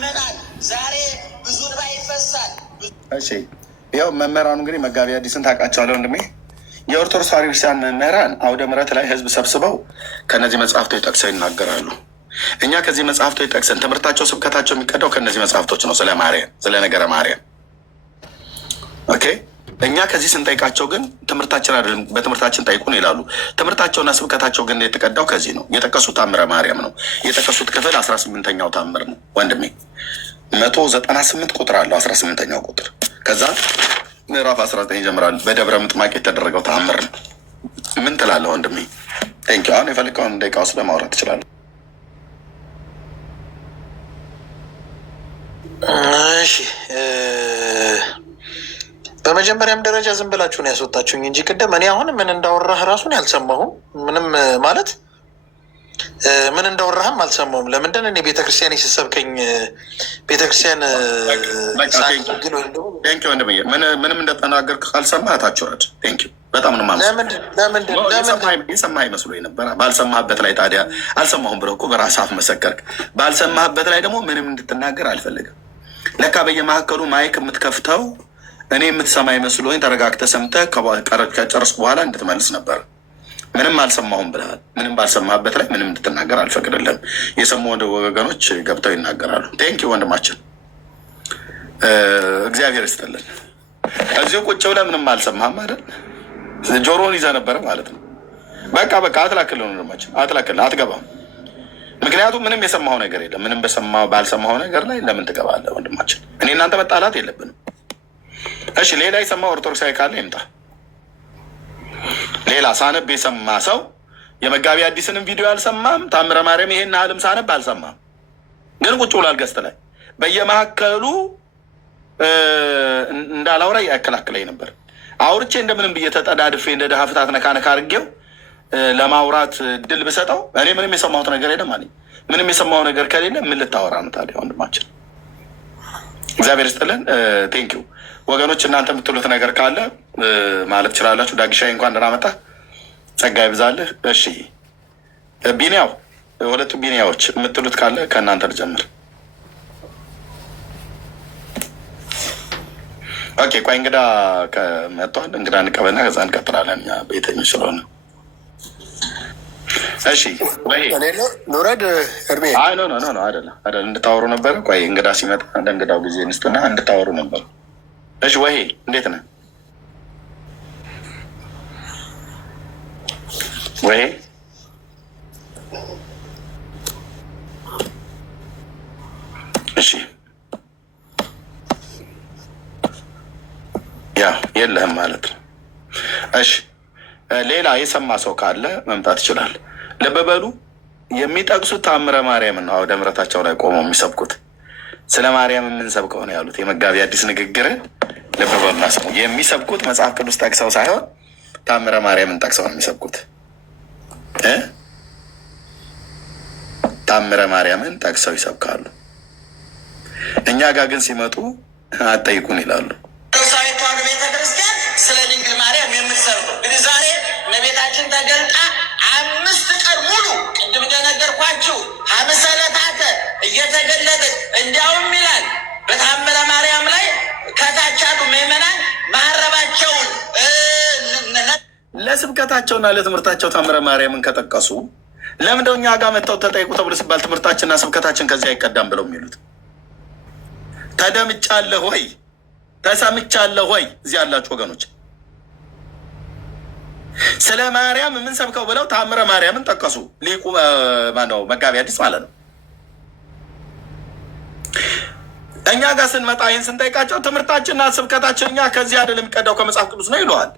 ምዕመናን ዛሬ ብዙ እንባ ይፈሳል። እሺ ይኸው መምህራኑ እንግዲህ መጋቢ አዲስን ታውቃቸዋለህ ወንድሜ። የኦርቶዶክስ ተዋሕዶ ክርስቲያን መምህራን አውደ ምሕረት ላይ ህዝብ ሰብስበው ከእነዚህ መጽሐፍቶች ጠቅሰው ይናገራሉ። እኛ ከዚህ መጽሐፍቶች ጠቅሰን ትምህርታቸው ስብከታቸው የሚቀዳው ከእነዚህ መጽሐፍቶች ነው። ስለ ማርያም፣ ስለ ነገረ ማርያም ኦኬ። እኛ ከዚህ ስንጠይቃቸው ግን ትምህርታችን አይደለም በትምህርታችን ጠይቁን ይላሉ። ትምህርታቸውና ስብከታቸው ግን የተቀዳው ከዚህ ነው። የጠቀሱት ታምረ ማርያም ነው። የጠቀሱት ክፍል 18ኛው ታምር ነው ወንድሜ። 198 ቁጥር አለው 18ኛው ቁጥር። ከዛ ምዕራፍ 19 ይጀምራል። በደብረ ምጥማቅ የተደረገው ተአምር ነው። ምን ትላለህ ወንድሜ? ቴንኪው። አሁን የፈለግከውን ደቂቃ ውስጥ በማውራት ትችላለህ። እሺ በመጀመሪያም ደረጃ ዝም ብላችሁን ያስወጣችሁኝ እንጂ ቅድም እኔ አሁን ምን እንዳወራህ ራሱን ያልሰማሁም ምንም ማለት ምን እንዳወራህም አልሰማሁም። ለምንድን እኔ ቤተክርስቲያን ሲሰብከኝ ቤተክርስቲያን ምንም እንደተናገርክ ካልሰማህ ታችኋት። ቴንኪው በጣም ነው የሰማህ መስሎኝ ነበረ። ባልሰማህበት ላይ ታዲያ አልሰማሁም ብለው እኮ በራስህ አፍ መሰከርክ። ባልሰማህበት ላይ ደግሞ ምንም እንድትናገር አልፈልግም። ለካ በየመካከሉ ማይክ የምትከፍተው እኔ የምትሰማኝ መስሎኝ ተረጋግተህ ሰምተህ ከጨረስኩ በኋላ እንድትመልስ ነበር። ምንም አልሰማሁም ብለሃል። ምንም ባልሰማህበት ላይ ምንም እንድትናገር አልፈቅድልህም። የሰሙ ወገኖች ገብተው ይናገራሉ። ቴንኪ ወንድማችን፣ እግዚአብሔር ይስጥልን። እዚሁ ቁጭ ብለህ ምንም አልሰማህም አይደል? ጆሮውን ይዘህ ነበረ ማለት ነው። በቃ አትላክልህ ወንድማችን፣ አትላክልህ፣ አትገባም። ምክንያቱም ምንም የሰማኸው ነገር የለም። ምንም ባልሰማኸው ነገር ላይ ለምን ትገባለህ ወንድማችን? እኔ እናንተ መጣላት የለብንም። እሺ ሌላ የሰማ ኦርቶዶክሳዊ ካለ ይምጣ። ሌላ ሳነብ የሰማ ሰው የመጋቢ አዲስንም ቪዲዮ አልሰማም። ታምረ ማርያም ይሄን አለም ሳነብ አልሰማም፣ ግን ቁጭ ብሏል ገስት ላይ በየመካከሉ እንዳላውራ ያከላክለኝ ነበር። አውርቼ እንደምንም ብዬ ተጠዳድፌ እንደ ድሀ ፍታት ነካነካ አድርጌው ለማውራት ድል ብሰጠው እኔ ምንም የሰማሁት ነገር የለም አለኝ። ምንም የሰማው ነገር ከሌለ ምን ልታወራ ነው ታዲያ ወንድማችን? እግዚአብሔር ይስጥልን። ቴንኪው ወገኖች፣ እናንተ የምትሉት ነገር ካለ ማለት ትችላላችሁ። ዳግሻይ እንኳን ደህና መጣህ፣ ጸጋ ይብዛልህ። እሺ ቢኒያው፣ ሁለቱ ቢኒያዎች የምትሉት ካለ ከእናንተ ልጀምር። ኦኬ ቆይ እንግዳ መጥቷል። እንግዳ እንቀበልና ከዛ እንቀጥላለን ቤተኞች ስለሆነ። እሺ ወይ ኑረድ እርሜ አይደለም እንድታወሩ ነበረ። ቆይ እንግዳ ሲመጣ ለእንግዳው ጊዜ እንስጥና እንድታወሩ ነበር። እሺ ወይ እንዴት ነህ? ወይ እሺ ያ የለህም ማለት ነው። እሺ ሌላ የሰማ ሰው ካለ መምጣት ይችላል። ልብ በሉ፣ የሚጠቅሱት ታምረ ማርያምን ነው። አውደ ምሕረታቸው ላይ ቆመው የሚሰብኩት ስለ ማርያም የምንሰብከው ነው ያሉት። የመጋቢ አዲስ ንግግርን ልብ በሉና ስሙ። የሚሰብኩት መጽሐፍ ቅዱስ ጠቅሰው ሳይሆን ታምረ ማርያምን ጠቅሰው ነው የሚሰብኩት። ታምረ ማርያምን ጠቅሰው ይሰብካሉ። እኛ ጋር ግን ሲመጡ አጠይቁን ይላሉ። ቤተክርስቲያን ስለ ድንግል ማርያም የምትሰብከው እንግዲህ ዛሬ እመቤታችን ተገልጣ 5 ቀን ሙሉ ቅድም እንደነገርኳችሁ ሐምሰ ዕለታተ እየተገለጠች እንዲያውም ይላል በታምረ ማርያም ላይ ከታች ያሉ ምዕመናን ማረባቸውን ለስብከታቸውና ለትምህርታቸው ታምረ ማርያምን ከጠቀሱ ለምንደው እኛ ጋር መጥተው ተጠይቁ ተብሎ ሲባል ትምህርታችንና ስብከታችን ከዚህ አይቀዳም ብለው የሚሉት? ተደምጫለሁ ወይ ተሰምቻለሁ ወይ? እዚህ ያላችሁ ወገኖች ስለ ማርያም የምንሰብከው ብለው ታምረ ማርያምን ጠቀሱ። ሊቁ ማነው? መጋቢ አዲስ ማለት ነው። እኛ ጋር ስንመጣ ይህን ስንጠይቃቸው ትምህርታችንና ስብከታችን እኛ ከዚህ አይደለም የሚቀዳው ከመጽሐፍ ቅዱስ ነው ይለዋል።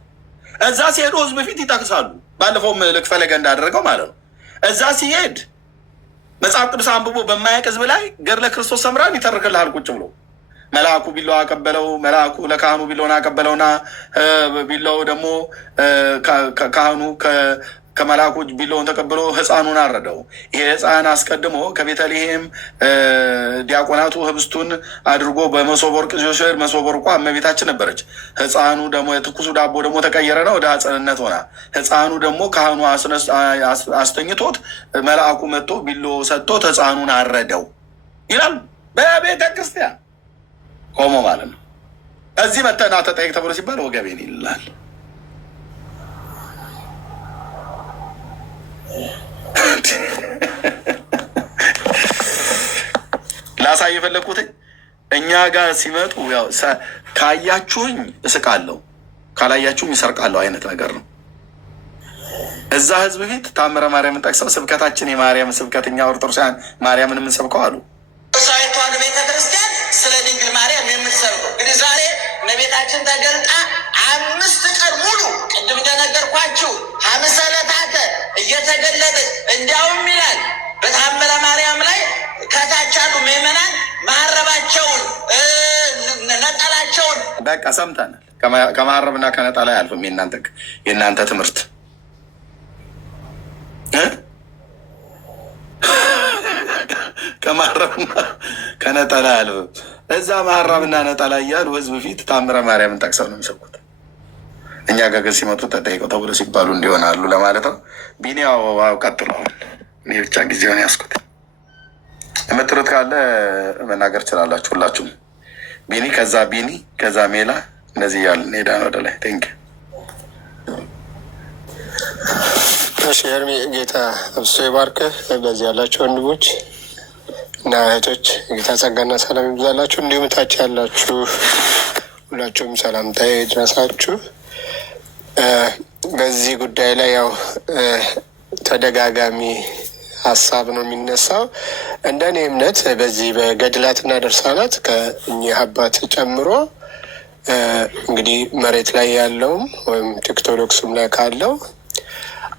እዛ ሲሄዱ ህዝብ ፊት ይጠቅሳሉ። ባለፈው ልክ ፈለገ እንዳደረገው ማለት ነው። እዛ ሲሄድ መጽሐፍ ቅዱስ አንብቦ በማያውቅ ህዝብ ላይ ገድለ ክርስቶስ ሰምራን ይተርክልሃል ቁጭ ብሎ። መልአኩ ቢላው አቀበለው። መልአኩ ለካህኑ ቢላውን አቀበለውና ቢላው ደግሞ ካህኑ ከመልአኩ ቢላውን ተቀብሎ ህፃኑን አረደው። ይሄ ህፃን አስቀድሞ ከቤተልሔም ዲያቆናቱ ህብስቱን አድርጎ በመሶበ ወርቅ ዞሸር መሶበ ወርቋ እመቤታችን ነበረች። ህፃኑ ደግሞ የትኩሱ ዳቦ ደግሞ ተቀየረና ወደ ህፃንነት ሆና ህፃኑ ደግሞ ካህኑ አስተኝቶት መልአኩ መጥቶ ቢሎ ሰጥቶት ህፃኑን አረደው ይላሉ። በቤተ ክርስቲያን ቆሞ ማለት ነው። እዚህ መተና ተጠይቅ ተብሎ ሲባል ወገቤን ይላል። ላሳይ የፈለግኩት እኛ ጋር ሲመጡ ያው ካያችሁኝ እስቃለሁ፣ ካላያችሁኝ ይሰርቃለሁ አይነት ነገር ነው። እዛ ህዝብ ፊት ታምረ ማርያምን ጠቅሰው ስብከታችን የማርያም ስብከት እኛ ኦርቶዶክሳውያን ማርያምን የምንሰብከው አሉ። ሳይቷን ቤተክርስቲያን ስለ ድንግል ማርያም የምትሰብከው እንግዲህ ዛሬ እመቤታችን ተገልጣ 5 ቀን ሙሉ ቅድም እንደነገርኳችሁ ሐምሰ ዕለታተ እየተገለጠ እንዲያውም ይላል በታምረ ማርያም ላይ ከታች ያሉ ምዕመናን ማረባቸውን ነጠላቸውን በቃ ሰምተናል። ከማረብና ከነጠላ አያልፍም የእናንተ ትምህርት። ከማረብና ከነጠላ አያልፍም። እዛ ማረብና ነጠላ እያሉ ህዝብ ፊት ታምረ ማርያምን ጠቅሰው ነው የሚሰብኩት። እኛ ጋር ግን ሲመጡ ተጠይቀው ተብሎ ሲባሉ እንዲሆናሉ ለማለት ነው። ቢኒያው ቀጥለዋል። እኔ ብቻ ጊዜውን ያስኩት የምትሉት ካለ መናገር ችላላችሁ ሁላችሁም። ቢኒ ከዛ ሜላ እነዚህ እያልን ሄዳን ወደ ላይ ቴንክ እሺ። ኤርሚ ጌታ አብስቶ ይባርክህ። በዚህ ያላችሁ ወንድሞች እና እህቶች ጌታ ጸጋና ሰላም ይብዛላችሁ። እንዲሁም ታች ያላችሁ ሁላችሁም ሰላምታ ይድረሳችሁ። በዚህ ጉዳይ ላይ ያው ተደጋጋሚ ሀሳብ ነው የሚነሳው። እንደኔ እምነት በዚህ በገድላትና ድርሳናት ከእኚህ አባት ጨምሮ እንግዲህ መሬት ላይ ያለውም ወይም ቲክቶዶክስም ላይ ካለው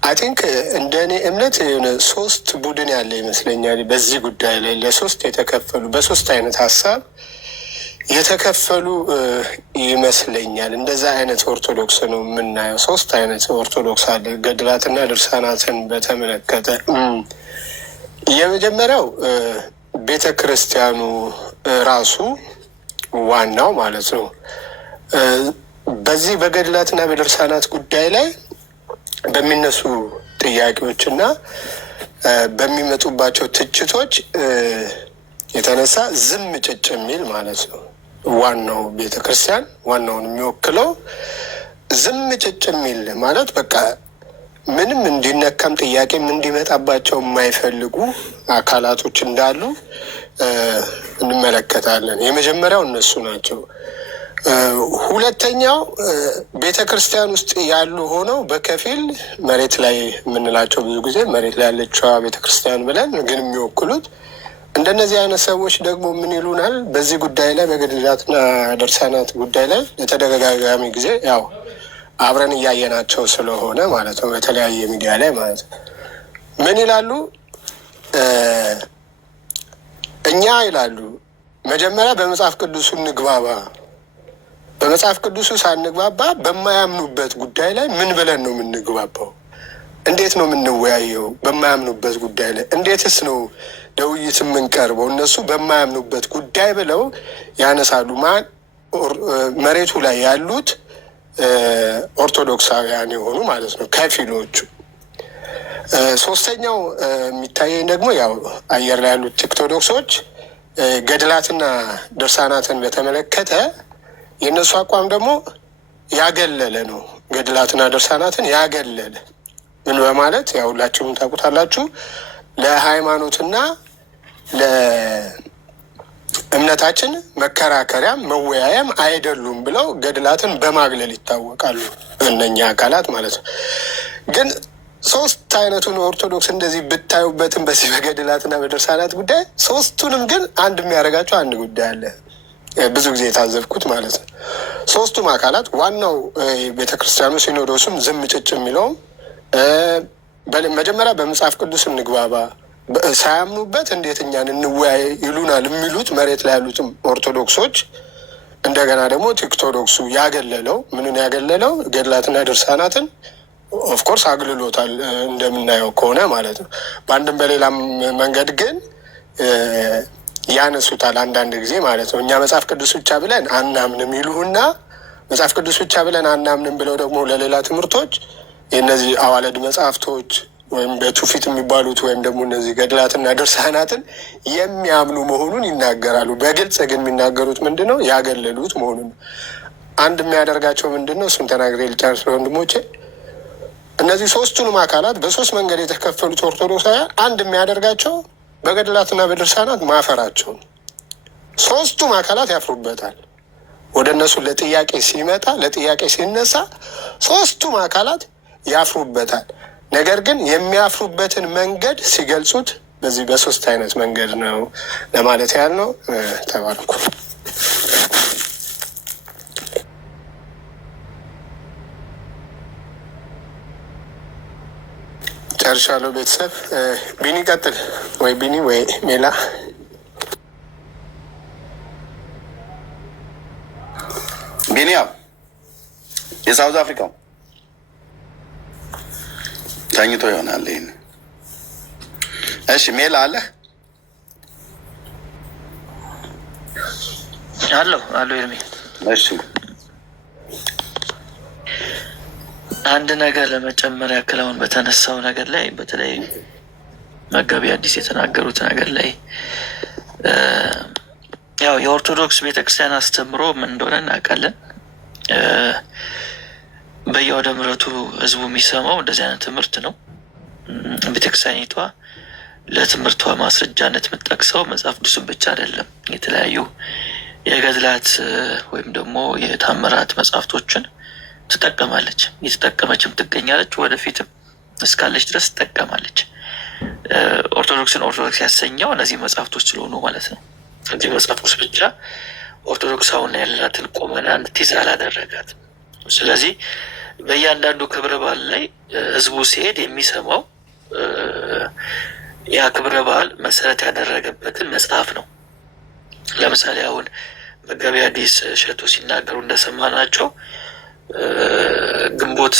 አይ ቲንክ እንደኔ እምነት የሆነ 3 ቡድን ያለ ይመስለኛል። በዚህ ጉዳይ ላይ ለ3 የተከፈሉ በ3 አይነት ሀሳብ የተከፈሉ ይመስለኛል። እንደዛ አይነት ኦርቶዶክስ ነው የምናየው። 3 አይነት ኦርቶዶክስ አለ ገድላትና ድርሳናትን በተመለከተ። የመጀመሪያው ቤተ ክርስቲያኑ ራሱ ዋናው ማለት ነው። በዚህ በገድላትና በድርሳናት ጉዳይ ላይ በሚነሱ ጥያቄዎች እና በሚመጡባቸው ትችቶች የተነሳ ዝም ጭጭ የሚል ማለት ነው። ዋናው ቤተ ክርስቲያን ዋናውን የሚወክለው ዝም ጭጭ የሚል ማለት በቃ ምንም እንዲነካም ጥያቄም እንዲመጣባቸው የማይፈልጉ አካላቶች እንዳሉ እንመለከታለን። የመጀመሪያው እነሱ ናቸው። ሁለተኛው ቤተ ክርስቲያን ውስጥ ያሉ ሆነው በከፊል መሬት ላይ የምንላቸው ብዙ ጊዜ መሬት ላይ ያለችዋ ቤተ ክርስቲያን ብለን ግን የሚወክሉት እንደነዚህ አይነት ሰዎች ደግሞ ምን ይሉናል? በዚህ ጉዳይ ላይ በገድላትና ድርሳናት ጉዳይ ላይ ለተደጋጋሚ ጊዜ ያው አብረን እያየናቸው ስለሆነ ማለት ነው፣ በተለያየ ሚዲያ ላይ ማለት ነው። ምን ይላሉ? እኛ ይላሉ መጀመሪያ በመጽሐፍ ቅዱሱ እንግባባ። በመጽሐፍ ቅዱሱ ሳንግባባ በማያምኑበት ጉዳይ ላይ ምን ብለን ነው የምንግባባው? እንዴት ነው የምንወያየው? በማያምኑበት ጉዳይ ላይ እንዴትስ ነው ለውይይት የምንቀርበው? እነሱ በማያምኑበት ጉዳይ ብለው ያነሳሉ። መሬቱ ላይ ያሉት ኦርቶዶክሳውያን የሆኑ ማለት ነው ከፊሎቹ። ሶስተኛው የሚታየኝ ደግሞ ያው አየር ላይ ያሉት ቲክቶዶክሶች ገድላትና ድርሳናትን በተመለከተ የእነሱ አቋም ደግሞ ያገለለ ነው። ገድላትና ድርሳናትን ያገለለ ምን በማለት ያው ሁላችሁም ታውቁታላችሁ፣ ለሃይማኖትና ለእምነታችን መከራከሪያም መወያያም አይደሉም ብለው ገድላትን በማግለል ይታወቃሉ እነኛ አካላት ማለት ነው። ግን 3 አይነቱን ኦርቶዶክስ እንደዚህ ብታዩበትም በዚህ በገድላትና በድርሳናት ጉዳይ 3ቱንም ግን አንድ የሚያደርጋቸው አንድ ጉዳይ አለ። ብዙ ጊዜ የታዘብኩት ማለት ነው። 3ቱም አካላት ዋናው ቤተክርስቲያኑ ሲኖዶሱም ዝም ጭጭ የሚለውም መጀመሪያ በመጽሐፍ ቅዱስ እንግባባ፣ ሳያምኑበት እንዴት እኛን እንወያይ ይሉናል የሚሉት መሬት ላይ ያሉትም ኦርቶዶክሶች። እንደገና ደግሞ ቲክቶዶክሱ ያገለለው ምንን ያገለለው ገድላትና ድርሳናትን ኦፍኮርስ አግልሎታል እንደምናየው ከሆነ ማለት ነው። በአንድም በሌላም መንገድ ግን ያነሱታል አንዳንድ ጊዜ ማለት ነው። እኛ መጽሐፍ ቅዱስ ብቻ ብለን አናምንም ይሉና መጽሐፍ ቅዱስ ብቻ ብለን አናምንም ብለው ደግሞ ለሌላ ትምህርቶች የእነዚህ አዋለድ መጽሐፍቶች ወይም በትውፊት የሚባሉት ወይም ደግሞ እነዚህ ገድላትና ድርሳናትን የሚያምኑ መሆኑን ይናገራሉ። በግልጽ ግን የሚናገሩት ምንድን ነው? ያገለሉት መሆኑን ነው። አንድ የሚያደርጋቸው ምንድን ነው? እሱን ተናግሬ ልጨርስ ወንድሞቼ። እነዚህ ሶስቱንም አካላት በሶስት መንገድ የተከፈሉት ኦርቶዶክሳውያን አንድ የሚያደርጋቸው በገድላትና በድርሳናት ማፈራቸው ነው። ሶስቱም አካላት ያፍሩበታል። ወደ እነሱ ለጥያቄ ሲነሳ ሶስቱም አካላት ያፍሩበታል። ነገር ግን የሚያፍሩበትን መንገድ ሲገልጹት በዚህ በሶስት አይነት መንገድ ነው ለማለት ያህል ነው። ተባረኩ። ጨርሻለሁ። ቤተሰብ ቢኒ ቀጥል፣ ወይ ቢኒ ወይ ሜላ። ቢኒያም የሳውዝ አፍሪካው ተኝቶ ይሆናል። ይህን እሺ፣ ሜላ አለ አለሁ ኤርሚ። እሺ፣ አንድ ነገር ለመጨመር ያክል አሁን በተነሳው ነገር ላይ በተለይ መጋቢ አዲስ የተናገሩት ነገር ላይ ያው የኦርቶዶክስ ቤተክርስቲያን አስተምሮ ምን እንደሆነ እናውቃለን። በየአውደ ምሕረቱ ህዝቡ የሚሰማው እንደዚህ አይነት ትምህርት ነው። ቤተክርስቲያኒቷ ለትምህርቷ ማስረጃነት የምትጠቅሰው መጽሐፍ ቅዱስን ብቻ አይደለም፣ የተለያዩ የገድላት ወይም ደግሞ የታምራት መጽሐፍቶችን ትጠቀማለች፣ እየተጠቀመችም ትገኛለች። ወደፊትም እስካለች ድረስ ትጠቀማለች። ኦርቶዶክስን ኦርቶዶክስ ያሰኘው እነዚህ መጽሐፍቶች ስለሆኑ ማለት ነው። እዚህ መጽሐፍ ቅዱስ ብቻ ኦርቶዶክስ አሁን ያላትን ቁመና እንድትይዝ አላደረጋት። ስለዚህ በእያንዳንዱ ክብረ በዓል ላይ ህዝቡ ሲሄድ የሚሰማው ያ ክብረ በዓል መሰረት ያደረገበትን መጽሐፍ ነው። ለምሳሌ አሁን መጋቢ አዲስ እሸቱ ሲናገሩ እንደሰማናቸው ግንቦት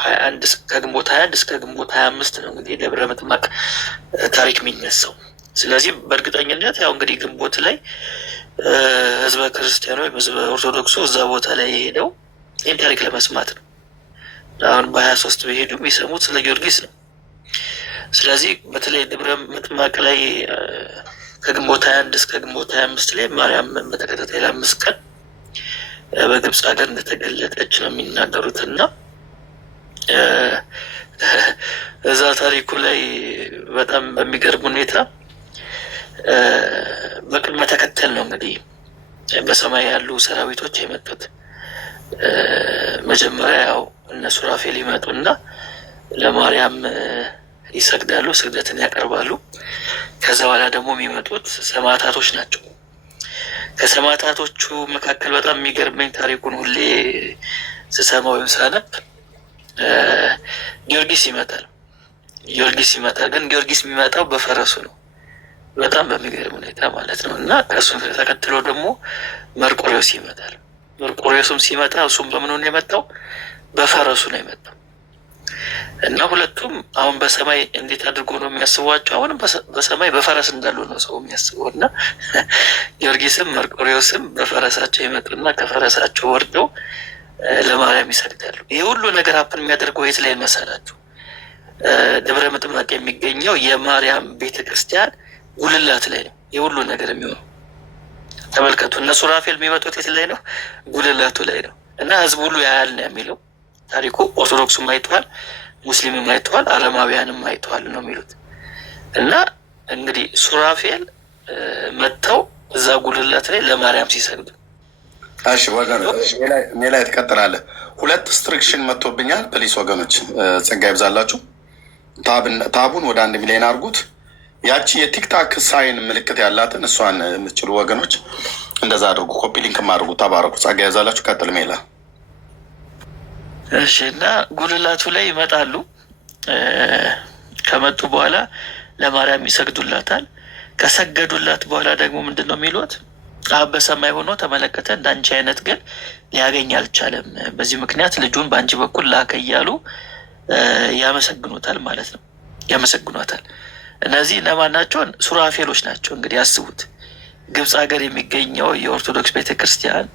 21 እስከ ግንቦት 25 ነው እንግዲህ ደብረ ምጥማቅ ታሪክ የሚነሳው። ስለዚህ በእርግጠኝነት ያው እንግዲህ ግንቦት ላይ ህዝበ ክርስቲያኑ ወይም ህዝበ ኦርቶዶክሱ እዛ ቦታ ላይ የሄደው ይህን ታሪክ ለመስማት ነው። አሁን በ23 በሄዱ የሚሰሙት ስለ ጊዮርጊስ ነው። ስለዚህ በተለይ ደብረ ምጥማቅ ላይ ከግንቦት 21 እስከ ግንቦት 25 ላይ ማርያም በተከታታይ ለ5 ቀን በግብፅ ሀገር እንደተገለጠች ነው የሚናገሩት እና እዛ ታሪኩ ላይ በጣም በሚገርም ሁኔታ በቅድመ ተከተል ነው እንግዲህ በሰማይ ያሉ ሰራዊቶች የመጡት። መጀመሪያ ያው እነ ሱራፌል ይመጡና ለማርያም ይሰግዳሉ፣ ስግደትን ያቀርባሉ። ከዛ በኋላ ደግሞ የሚመጡት ሰማዕታቶች ናቸው። ከሰማዕታቶቹ መካከል በጣም የሚገርመኝ ታሪኩን ሁሌ ስሰማ ወይም ሳነብ ጊዮርጊስ ይመጣል። ግን ጊዮርጊስ የሚመጣው በፈረሱ ነው፣ በጣም በሚገርም ሁኔታ ማለት ነው። እና ከእሱ ተከትሎ ደግሞ መርቆሪዎስ ይመጣል። መርቆሪዎስም ሲመጣ እሱም በምኑ ነው የመጣው? በፈረሱ ነው የመጣው። እና ሁለቱም አሁን በሰማይ እንዴት አድርጎ ነው የሚያስቧቸው? አሁንም በሰማይ በፈረስ እንዳሉ ነው ሰው የሚያስበው። እና ጊዮርጊስም መርቆሪዎስም በፈረሳቸው ይመጡና ከፈረሳቸው ወርደው ለማርያም ይሰግዳሉ። ይህ ሁሉ ነገር ሀፕን የሚያደርገው የት ላይ መሰላችሁ? ደብረ ምጥማቅ የሚገኘው የማርያም ቤተክርስቲያን ጉልላት ላይ ነው ይህ ሁሉ ነገር የሚሆነው። ተመልከቱ፣ እነ ሱራፌል የሚመጡት የት ላይ ነው? ጉልላቱ ላይ ነው። እና ህዝብ ሁሉ ያያል ነው የሚለው ታሪኩ። ኦርቶዶክሱም አይተዋል፣ ሙስሊምም አይተዋል፣ አረማውያንም አይተዋል ነው የሚሉት። እና እንግዲህ ሱራፌል መጥተው እዛ ጉልላት ላይ ለማርያም ሲሰግዱ፣ እሺ ወገኖች እኔ ላይ ትቀጥላለህ። ሁለት ስትሪክሽን መጥቶብኛል። ፕሊስ ወገኖች ጸጋ ይብዛላችሁ። ታቡን ወደ 1 ሚሊዮን አድርጉት። ያቺ የቲክታክ ሳይን ምልክት ያላትን እሷን የምትችሉ ወገኖች እንደዛ አድርጉ። ኮፒ ሊንክም አድርጉ። ተባረኩ። ጸጋ ይብዛላችሁ። ቀጥል ሜላ። እሺ። እና ጉልላቱ ላይ ይመጣሉ። ከመጡ በኋላ ለማርያም ይሰግዱላታል። ከሰገዱላት በኋላ ደግሞ ምንድን ነው የሚሉት? አብ በሰማይ ሆኖ ተመለከተ፣ እንዳንቺ አይነት ግን ሊያገኝ አልቻለም። በዚህ ምክንያት ልጁን በአንቺ በኩል ላከ እያሉ ያመሰግኑታል ማለት ነው። ያመሰግኗታል። እነዚህ እነማን ናቸው? ሱራፌሎች ናቸው። እንግዲህ አስቡት፣ ግብፅ ሀገር የሚገኘው የኦርቶዶክስ ቤተክርስቲያን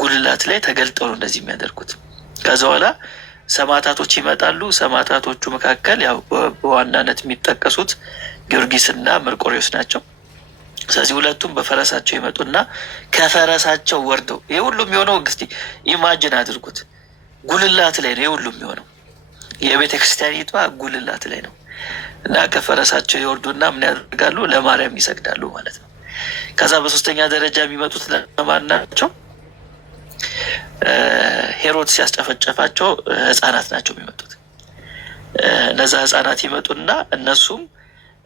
ጉልላት ላይ ተገልጠው ነው እንደዚህ የሚያደርጉት። ከዛ በኋላ ሰማዕታቶች ይመጣሉ። ሰማዕታቶቹ መካከል ያው በዋናነት የሚጠቀሱት ጊዮርጊስና መርቆሬዎስ ናቸው። ስለዚህ ሁለቱም በፈረሳቸው ይመጡና ከፈረሳቸው ወርደው ይህ ሁሉ የሚሆነው እንግዲህ ኢማጅን አድርጉት፣ ጉልላት ላይ ነው። ይህ ሁሉ የሚሆነው የቤተ ክርስቲያኒቷ ጉልላት ላይ ነው እና ከፈረሳቸው ይወርዱና ምን ያደርጋሉ? ለማርያም ይሰግዳሉ ማለት ነው። ከዛ በሶስተኛ ደረጃ የሚመጡት ለማን ናቸው? ሄሮድስ ሲያስጨፈጨፋቸው ህፃናት ናቸው የሚመጡት። እነዛ ህፃናት ይመጡና እነሱም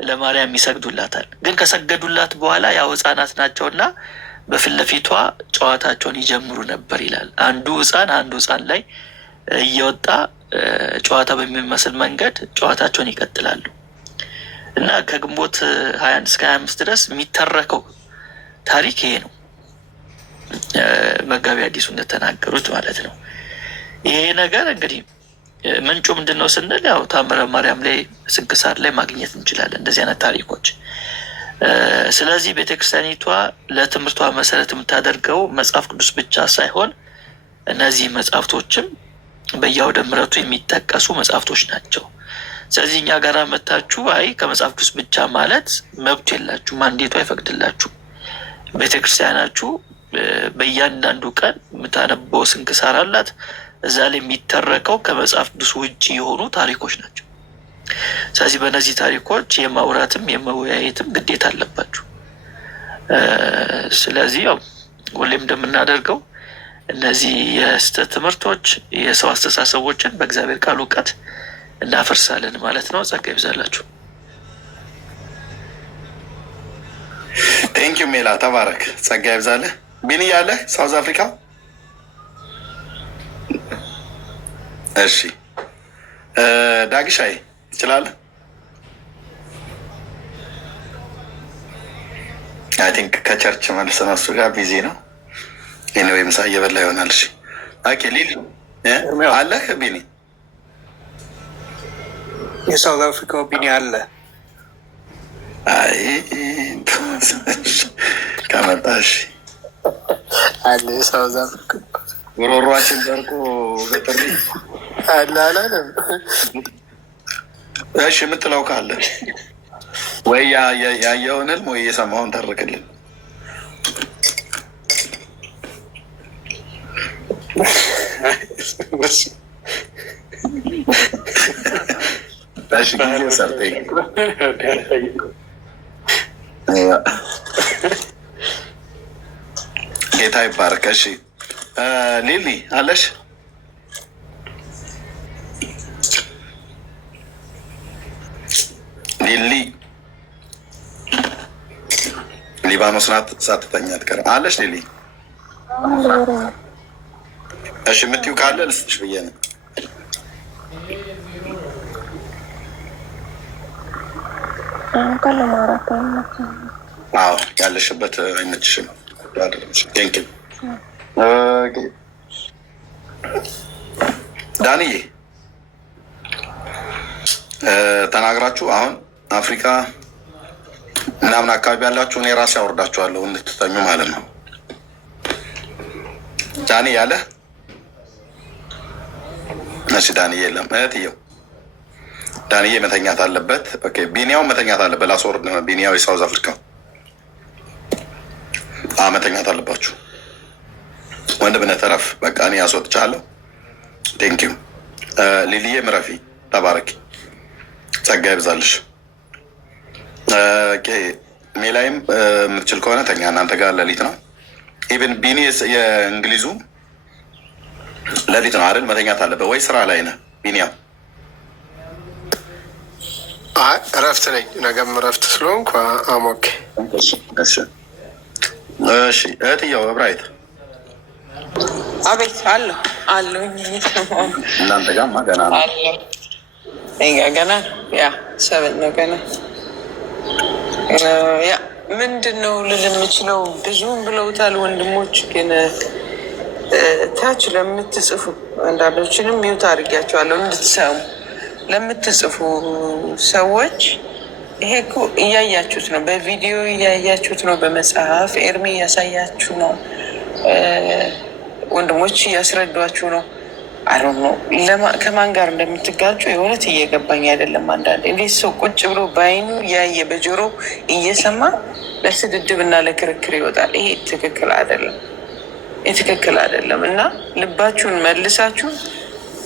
ለማርያም ይሰግዱላታል። ግን ከሰገዱላት በኋላ ያው ህፃናት ናቸውና በፊት ለፊቷ ጨዋታቸውን ይጀምሩ ነበር ይላል። አንዱ ህፃን ላይ እየወጣ ጨዋታ በሚመስል መንገድ ጨዋታቸውን ይቀጥላሉ እና ከግንቦት 21 እስከ 25 ድረስ የሚተረከው ታሪክ ይሄ ነው። መጋቢ አዲሱ እንደተናገሩት ማለት ነው። ይሄ ነገር እንግዲህ ምንጩ ምንድን ነው ስንል ያው ታምረ ማርያም ላይ ስንክሳር ላይ ማግኘት እንችላለን እንደዚህ አይነት ታሪኮች። ስለዚህ ቤተክርስቲያኒቷ ለትምህርቷ መሰረት የምታደርገው መጽሐፍ ቅዱስ ብቻ ሳይሆን እነዚህ መጽሐፍቶችም በየአውደ ምሕረቱ የሚጠቀሱ መጽሐፍቶች ናቸው። ስለዚህ እኛ ጋር መታችሁ አይ ከመጽሐፍ ቅዱስ ብቻ ማለት መብቱ የላችሁ፣ ማንዴቱ አይፈቅድላችሁ። ቤተክርስቲያናችሁ በእያንዳንዱ ቀን የምታነበው ስንክሳር አላት። እዛ ላይ የሚተረከው ከመጽሐፍ ቅዱስ ውጭ የሆኑ ታሪኮች ናቸው። ስለዚህ በእነዚህ ታሪኮች የማውራትም የመወያየትም ግዴታ አለባችሁ። ስለዚህ ያው ሁሌም እንደምናደርገው እነዚህ የስህተት ትምህርቶች፣ የሰው አስተሳሰቦችን በእግዚአብሔር ቃል እውቀት እናፈርሳለን ማለት ነው። ጸጋ ይብዛላችሁ። ቴንኪዩ ሜላ ተባረክ። ጸጋ ይብዛልህ። ቢኒ ያለህ ሳውዝ አፍሪካ። እሺ ዳግሻይ ትችላለህ? አይ ቲንክ ከቸርች መልስ ነው፣ እሱ ጋር ቢዚ ነው። ኤኒዌይ ምሳ እየበላ ይሆናል። እሺ ኦኬ። ሊሊ አለህ? ቢኒ የሳውዝ አፍሪካው ቢኒ አለ? አይ ከመጣሽ አለ የሳውዝ አፍሪካ ጉሮሯችን ደርቆ በጥሪ አለ አላለም። እሺ የምትለው ካለ ወይ ያየውን ህልም ወይ የሰማውን ተርክልን። እሺ ጊዜ ሰርተኝ ጌታ ይባረክ። እሺ ሊሊ አለሽ? ሊሊ ሊባኖስ ናት፣ ሳትተኛ አትቀርም አለሽ? ሊሊ እሺ የምትይው ካለ ልስጥሽ ብዬ ነው። አዎ ያለሽበት አይመችሽም። ዳንዬ ተናግራችሁ አሁን አፍሪካ ምናምን አካባቢ ያላችሁ እኔ ራሴ አወርዳችኋለሁ እንድትተኙ ማለት ነው። ዳኒ ያለ እሺ፣ ዳንዬ የለም። እህትየው ዳንዬ መተኛት አለበት። ኦኬ፣ ቢኒያው መተኛት አለበት። ላስወርድ ነው። ቢኒያው የሳውዝ አፍሪካ መተኛት አለባችሁ። ወንድምነት ተረፍ። በቃ እኔ ያስወጥቻለሁ። ቴንኪዩ ሊሊዬ፣ ምረፊ፣ ተባረኪ፣ ጸጋ ይብዛልሽ። ሜላይም የምትችል ከሆነ ተኛ። እናንተ ጋር ሌሊት ነው። ኢቨን ቢኒ የእንግሊዙ ሌሊት ነው አይደል? መተኛት አለበት ወይ? ስራ ላይ ነህ ቢኒያ? እረፍት ነኝ። ነገም እረፍት ስለሆንኩ አሞኬ። እሺ እህትየው እብራይት አቤት አለሁ እናንተ ጋርማ ገና ነው። ገና ያ ሰብን ነው ገና ያ ምንድን ነው ልል የምችለው ብዙም ብለውታል ወንድሞች። ግን ታች ለምትጽፉ አንዳንዶችንም ሚውት አድርጊያቸዋለሁ እንድትሰሙ ለምትጽፉ ሰዎች ይሄ እኮ እያያችሁት ነው፣ በቪዲዮ እያያችሁት ነው፣ በመጽሐፍ ኤርሚ እያሳያችሁ ነው፣ ወንድሞች እያስረዷችሁ ነው። አሮን ነው ከማን ጋር እንደምትጋጩ የእውነት እየገባኝ አይደለም። አንዳንዴ እንዴት ሰው ቁጭ ብሎ በአይኑ ያየ በጆሮ እየሰማ ለስድድብ እና ለክርክር ይወጣል? ይሄ ትክክል አይደለም፣ ትክክል አይደለም። እና ልባችሁን መልሳችሁ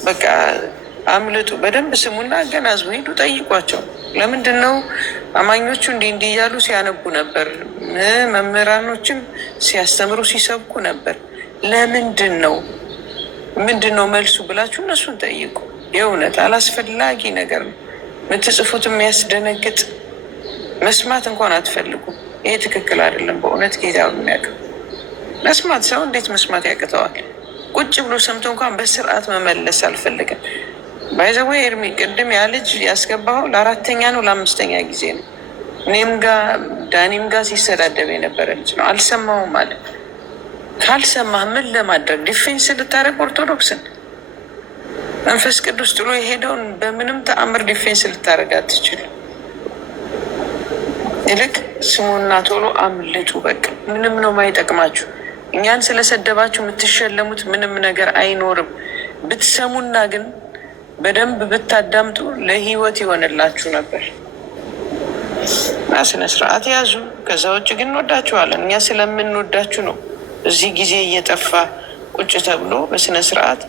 በቃ አምልጡ። በደንብ ስሙና አገናዝቡ። ሄዱ ጠይቋቸው። ለምንድን ነው አማኞቹ እንዲህ እያሉ ሲያነቡ ነበር፣ መምህራኖችም ሲያስተምሩ ሲሰብኩ ነበር። ምንድን ነው መልሱ ብላችሁ እነሱን ጠይቁ። የእውነት አላስፈላጊ ነገር ነው የምትጽፉት፣ የሚያስደነግጥ መስማት እንኳን አትፈልጉም። ይሄ ትክክል አይደለም። በእውነት ጌታ የሚያውቅ መስማት ሰው እንዴት መስማት ያቅተዋል? ቁጭ ብሎ ሰምቶ እንኳን በስርዓት መመለስ አልፈልግም። ባይዘዌ ኤርሚ ቅድም ያ ልጅ ያስገባው ለ4ኛ ነው ለ5ኛ ጊዜ ነው። እኔም ጋር ዳኒም ጋር ሲሰዳደብ የነበረ ልጅ ነው። አልሰማውም አለ። ካልሰማህ ምን ለማድረግ ዲፌንስ ልታደርግ ኦርቶዶክስን መንፈስ ቅዱስ ጥሎ የሄደውን በምንም ተአምር ዲፌንስ ልታደርግ አትችልም። ይልቅ ስሙና ቶሎ አምልጡ። በቃ ምንም ነው ማይጠቅማችሁ። እኛን ስለሰደባችሁ የምትሸለሙት ምንም ነገር አይኖርም። ብትሰሙና ግን በደንብ ብታዳምጡ ለህይወት ይሆንላችሁ ነበር። እና ስነ ስርዓት ያዙ። ከዛ ውጭ ግን እንወዳችኋለን። እኛ ስለምንወዳችሁ ነው እዚህ ጊዜ እየጠፋ ቁጭ ተብሎ በስነ ስርዓት።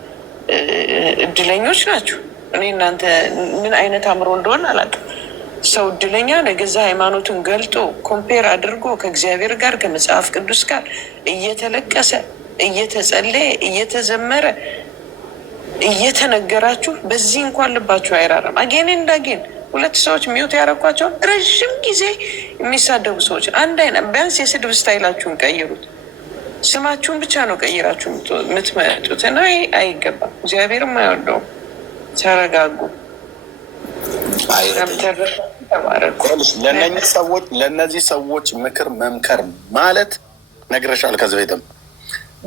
እድለኞች ናችሁ። እኔ እናንተ ምን አይነት አእምሮ እንደሆነ አላውቅም። ሰው እድለኛ ለገዛ ሃይማኖቱን ገልጦ ኮምፔር አድርጎ ከእግዚአብሔር ጋር ከመጽሐፍ ቅዱስ ጋር እየተለቀሰ እየተጸለየ እየተዘመረ እየተነገራችሁ በዚህ እንኳን ልባችሁ አይራራም። አጌን እንዳጌን 2 ሰዎች ሚውት ያደረኳቸውን ረዥም ጊዜ የሚሳደቡ ሰዎች አንድ አይነት ቢያንስ የስድብ ስታይላችሁን ቀይሩት። ስማችሁን ብቻ ነው ቀይራችሁ የምትመጡት እና አይገባም። እግዚአብሔርም አይወደውም። ተረጋጉ። ለእነዚህ ሰዎች ምክር መምከር ማለት ነግረሻል። ከዚህ ቤትም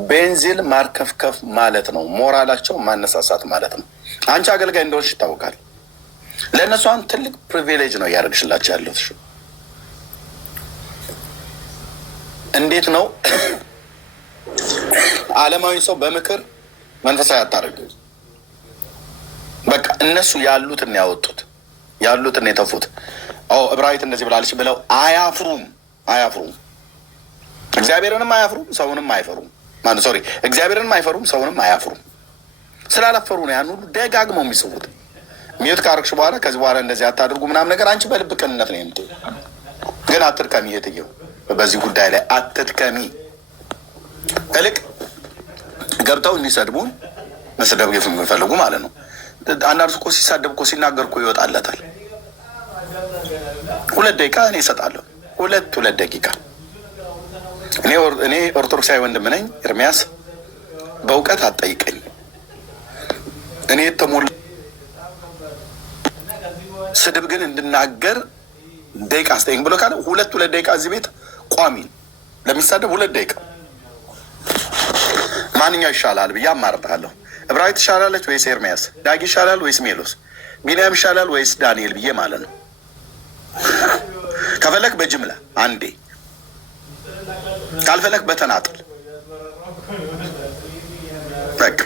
ቤንዚል ማርከፍከፍ ማለት ነው። ሞራላቸው ማነሳሳት ማለት ነው። አንቺ አገልጋይ እንደሆንሽ ይታወቃል። ለእነሱ አሁን ትልቅ ፕሪቪሌጅ ነው እያደረግሽላቸው ያለው። እንዴት ነው ዓለማዊ ሰው በምክር መንፈሳዊ አታደርግ። በቃ እነሱ ያሉትን ያወጡት ያሉትን የተፉት። ዕብራዊት እንደዚህ ብላለች ብለው አያፍሩም። እግዚአብሔርንም አያፍሩም፣ ሰውንም አይፈሩም። ሶሪ እግዚአብሔርንም አይፈሩም፣ ሰውንም አያፍሩም። ስላላፈሩ ነው ያን ሁሉ ደጋግመው የሚጽፉት። ሚዩት ካረግሽ በኋላ ከዚህ በኋላ እንደዚህ አታድርጉ ምናምን ነገር አንቺ በልብ ቅንነት ነው የምትይው። ግን አትድከሚ። የትየው በዚህ ጉዳይ ላይ አትድከሚ። እልቅ ገብተው እንዲሰድቡን መስደብ የሚፈልጉ ማለት ነው። አንዳንድ እኮ ሲሳደብ እኮ ሲናገር እኮ ይወጣለታል። 2 ደቂቃ እኔ እሰጣለሁ። 2 ደቂቃ እኔ ኦርቶዶክሳዊ ወንድም ነኝ። ኤርሚያስ በእውቀት አትጠይቀኝ። እኔ የተሞላ ስድብ ግን እንድናገር ደቂቃ አስጠይቅ ብሎ ካለ 2 ደቂቃ እዚህ ቤት ቋሚ ለሚሳደብ 2 ደቂቃ ማንኛው ይሻላል ብዬ አማርጣለሁ። ዕብራዊት ይሻላለች ወይስ ኤርሚያስ? ዳጊ ይሻላል ወይስ ሜሎስ? ቢንያም ይሻላል ወይስ ዳንኤል ብዬ ማለት ነው። ከፈለክ በጅምላ አንዴ፣ ካልፈለክ በተናጥል በቃ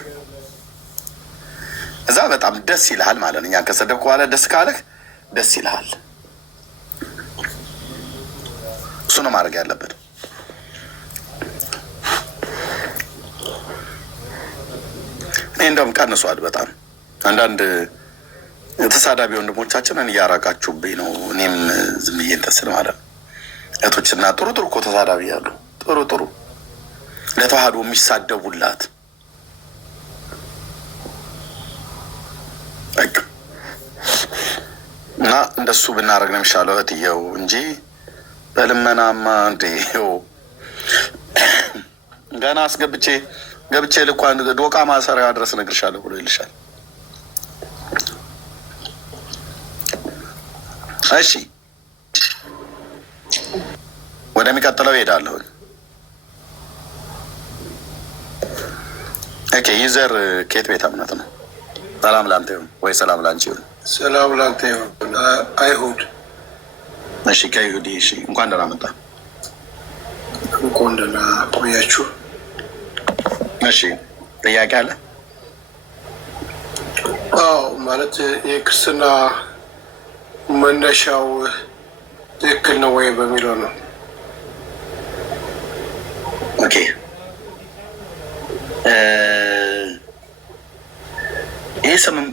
እዛ በጣም ደስ ይልሃል ማለት ነው። እኛን ከሰደብክ በኋላ ደስ ካለህ ደስ ይልሃል። እሱ ነው ማድረግ ያለበት። እኔ እንደውም ቀንሷል በጣም አንዳንድ ተሳዳቢ ወንድሞቻችንን እያራቃችሁብኝ ነው። እኔም ዝም ብዬ እንትን ስል ማለት ነው። እህቶችና ጥሩ እኮ ተሳዳቢ ያሉ ጥሩ ለተዋህዶ የሚሳደቡላት በቃ እና እንደሱ ብናደርግ ነው የሚሻለው እህትየው እንጂ በልመናማ እንዴው ገና ገብቼ ልኳን ዶቃ ማሰሪያ ድረስ እነግርሻለሁ ብሎ ይልሻል። እሺ ወደሚቀጥለው እሄዳለሁ። ኦኬ ዩዘር ከየት ቤተ እምነት ነው? ሰላም ላንተ ይሁን ወይ ሰላም ላንቺ ይሁን? ሰላም ላንተ ይሁን። አይሁድ። እሺ ከይሁዲ። እሺ እንኳን ደህና መጣ። እንኳን ደህና ቆያችሁ። እሺ ጥያቄ አለ? አዎ ማለት የክርስትና መነሻው ትክክል ነው ወይ በሚለው ነው። ኦኬ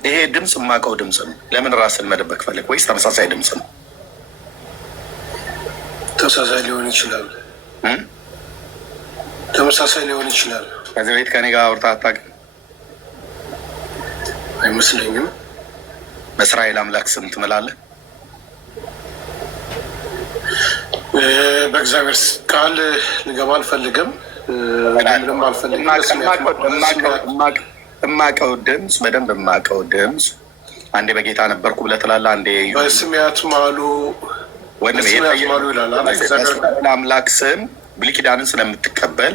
ይሄ ድምፅ የማውቀው ድምፅ ነው። ለምን ራስን መደበቅ ፈለግ? ወይስ ተመሳሳይ ድምፅ ነው? ተመሳሳይ ሊሆን ይችላል። ተመሳሳይ ሊሆን ይችላል። ከዚህ ቤት ከኔ ጋር አውርተህ አታውቅም? አይመስለኝም። በእስራኤል አምላክ ስም ትምላለህ? በእግዚአብሔር ቃል ልገባ አልፈልግም። የማውቀው ድምፅ በደንብ የማውቀው ድምፅ አንዴ በጌታ ነበርኩ ብለህ ትላለህ። አንዴ በስሜ አትማሉ ይላል። በእስራኤል አምላክ ስም ብሉይ ኪዳንን ስለምትቀበል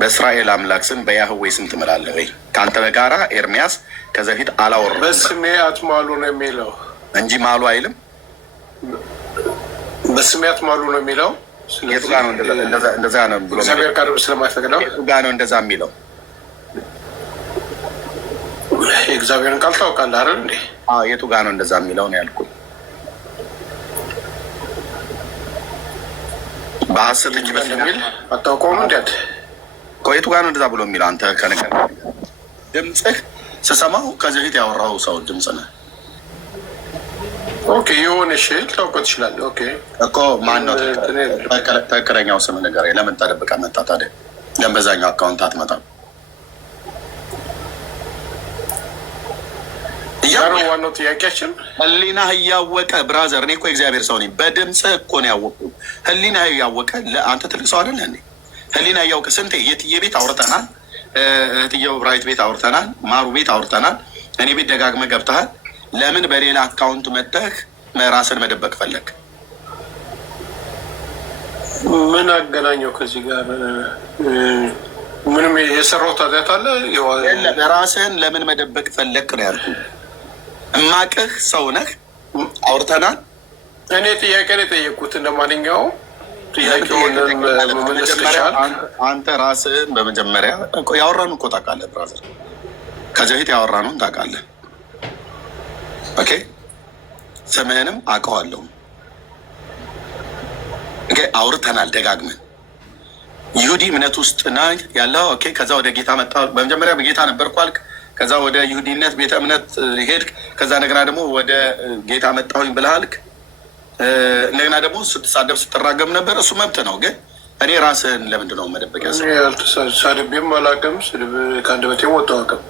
በእስራኤል አምላክ ስም በያህዌ ስም ትምላለህ ወይ? ከአንተ ጋራ ኤርሚያስ ከዚ በፊት አላወራም። በስሜ አትማሉ ነው የሚለው እንጂ ማሉ አይልም። በስሜ አትማሉ ነው የሚለው። የቱ ጋ ነው እንደዛ ነው ብሎ እግዚአብሔር ቃል ስለማይፈቅደው የቱ ጋ ነው እንደዛ የሚለው? የእግዚአብሔርን ቃል ታውቃለህ አይደል እንዴ? የቱ ጋ ነው እንደዛ የሚለው ነው ያልኩት። በሀሰት እጅ በሚል አታውቀውም እንዴት? የቱ ጋ ነው እንደዛ ብሎ የሚለው? አንተ ከነገር ድምፅህ ስሰማው ከዚህ በፊት ያወራው ሰው ድምፅ ነህ። ኦኬ የሆነ ሽል ታውቀው ትችላለህ። ኦኬ እኮ ማን ነው ትክክለኛው ስም ነገር? ለምን ተደብቀህ መጣ ታዲያ? ለምን በዛኛው አካውንት አትመጣም? ዋናው ጥያቄያችን ህሊናህ እያወቀ ብራዘር፣ እኔ እኮ እግዚአብሔር ሰው ነኝ። በድምፅህ እኮ ነው ያወቅኩት። ህሊናህ እያወቀ አንተ ትልቅ ሰው አይደለህ እንዴ? ህሊና እያወቀ ስንቴ የትዬ ቤት አውርተናል፣ እህትየው ብራይት ቤት አውርተናል፣ ማሩ ቤት አውርተናል፣ እኔ ቤት ደጋግመህ ገብተሃል። ለምን በሌላ አካውንት መጥተህ ራስን መደበቅ ፈለግ? ምን አገናኘው ከዚህ ጋር? ምንም የሰራው ታዲያት አለ? ራስህን ለምን መደበቅ ፈለግ ነው ያልኩህ። እማቅህ ሰው ነህ፣ አውርተናል። እኔ ጥያቄ ነው የጠየቁት። እንደማንኛውም ጥያቄውን መመለስ ከቻልክ አንተ ራስህን በመጀመሪያ ያወራነው እኮ ታውቃለህ ብራዘር፣ ከዚህ በፊት ያወራነውን ታውቃለህ። ኦኬ ስምህንም አውቀዋለሁ። ኦኬ አውርተናል ደጋግመን። ይሁዲ እምነት ውስጥ ና ያለው ኦኬ። ከዛ ወደ ጌታ መጣ። በመጀመሪያ በጌታ ነበርኩ አልክ። ከዛ ወደ ይሁዲነት ቤተ እምነት ሄድክ። ከዛ እንደገና ደግሞ ወደ ጌታ መጣሁኝ ብለህ አልክ። እንደገና ደግሞ ስትሳደብ ስትራገም ነበር። እሱ መብት ነው። ግን እኔ ራስህን ለምንድን ነው መደበቅ ሳድቤም አላውቅም። ስድብ ከአንደበቴም ወጣ አውቅም።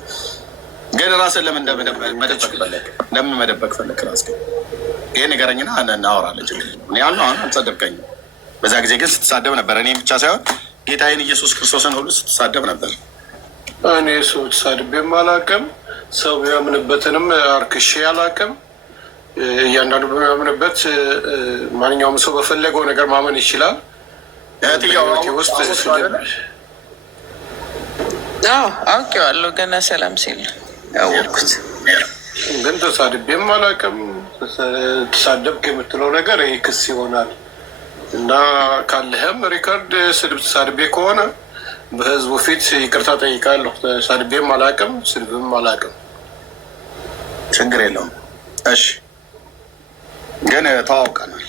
ግን ራስህን ለምን መደበቅ ፈለግ? ለምን መደበቅ ፈለግ? ራስህ ይሄ ንገረኝና እናወራለን። እኔ ያለው አሁን አልተሰደብከኝም። በዛ ጊዜ ግን ስትሳደብ ነበር። እኔ ብቻ ሳይሆን ጌታዬን ኢየሱስ ክርስቶስን ሁሉ ስትሳደብ ነበር። እኔ ሰው ተሳድቤም አላውቅም። ሰው የሚያምንበትንም አርክሼ አላውቅም። እያንዳንዱ በሚያምንበት ማንኛውም ሰው በፈለገው ነገር ማመን ይችላል። ውስጥ አውቄዋለሁ። ገና ሰላም ሲል ያወቅኩት ግን ተሳድቤም አላውቅም። ተሳደብክ የምትለው ነገር ይህ ክስ ይሆናል እና ካለህም ሪከርድ ስድብ ተሳድቤ ከሆነ በህዝቡ ፊት ይቅርታ ጠይቃለሁ። ተሳድቤም አላውቅም፣ ስድብም አላውቅም። ችግር የለውም። እሺ ግን ተዋውቀናል።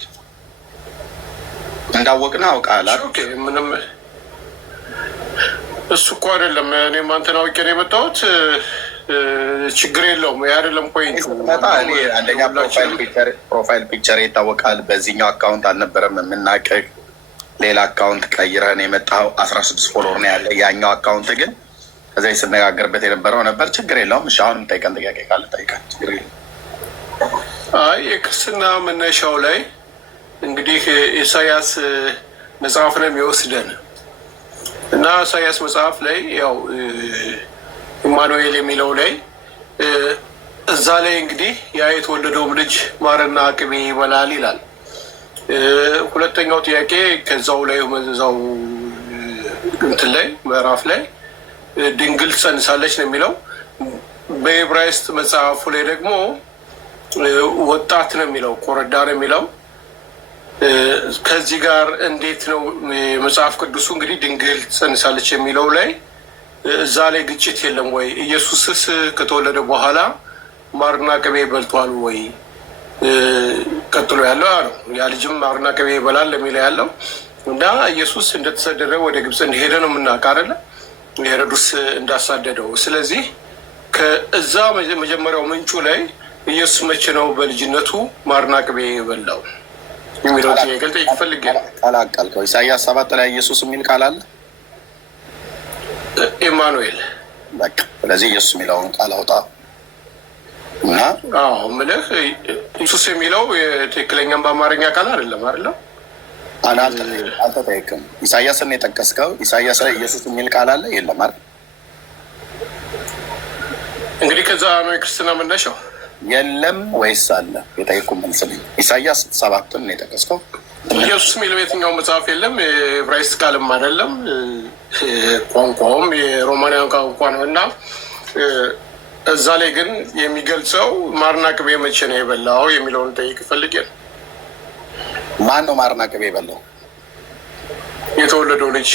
እንዳወቅን አውቃል። ምንም እሱ እኮ አይደለም። እኔም አንተን አውቄ ነው የመጣሁት። ችግር የለውም። ይህ አይደለም ፖይንቱ። አንደኛ ፕሮፋይል ፒክቸር ይታወቃል። በዚህኛው አካውንት አልነበረም የምናውቅህ። ሌላ አካውንት ቀይረን የመጣው 16 ፎሎወር ነው ያለ። ያኛው አካውንት ግን ከዚ ስነጋገርበት የነበረው ነበር። ችግር የለውም። እሺ አሁንም ጠይቀን፣ ጥያቄ ካለ ጠይቀን። ችግር የለውም። አይ የክርስትና መነሻው ላይ እንግዲህ ኢሳያስ መጽሐፍ ነው የሚወስደን እና ኢሳያስ መጽሐፍ ላይ ያው ኢማኑኤል የሚለው ላይ እዛ ላይ እንግዲህ ያ የተወለደውም ልጅ ማርና ቅቤ ይበላል ይላል። ሁለተኛው ጥያቄ ከዛው ላይ መዛው እንትን ላይ ምዕራፍ ላይ ድንግል ጸንሳለች ነው የሚለው። በዕብራይስጥ መጽሐፉ ላይ ደግሞ ወጣት ነው የሚለው፣ ኮረዳ ነው የሚለው። ከዚህ ጋር እንዴት ነው መጽሐፍ ቅዱሱ እንግዲህ ድንግል ጸንሳለች የሚለው ላይ እዛ ላይ ግጭት የለም ወይ? ኢየሱስስ ከተወለደ በኋላ ማርና ቅቤ በልቷል ወይ? ቀጥሎ ያለው ነው ያ ልጅም ማርና ቅቤ ይበላል የሚለው ያለው እና ኢየሱስ እንደተሰደደ ወደ ግብፅ እንደሄደ ነው የምናውቅ አይደለ? ሄሮድስ እንዳሳደደው። ስለዚህ ከዛ መጀመሪያው ምንጩ ላይ ኢየሱስ መቼ ነው በልጅነቱ ማርና ቅቤ የበላው የሚለው ጥያቄ ልጠይቅ ፈልጌ ነው። ቀላቀልከው። ኢሳያስ 7 ላይ ኢየሱስ የሚል ቃል አለ። ኢማኑኤል በቃ ስለዚህ ኢየሱስ የሚለውን ቃል አውጣ እና ምልህ ኢየሱስ የሚለው ትክክለኛም በአማርኛ ቃል አይደለም አይደለም። አልተጠየቅም። ኢሳያስን የጠቀስከው ኢሳያስ ላይ ኢየሱስ የሚል ቃል አለ የለም አይደል? እንግዲህ ከዛ ነው የክርስትና መነሻው። የለም ወይስ አለ? የጠየቁ መልስልኝ። ኢሳያስ 7ን የጠቀስከው ኢየሱስ የሚለው የትኛው መጽሐፍ የለም። የዕብራይስጥ ቃልም አይደለም፣ ቋንቋውም የሮማንያን ቋንቋ ነው እና እዛ ላይ ግን የሚገልጸው ማርና ቅቤ መቼ ነው የበላው የሚለውን ጠይቅ ፈልጌ ነው። ማን ነው ማርና ቅቤ የበላው? የተወለደው ልጅ።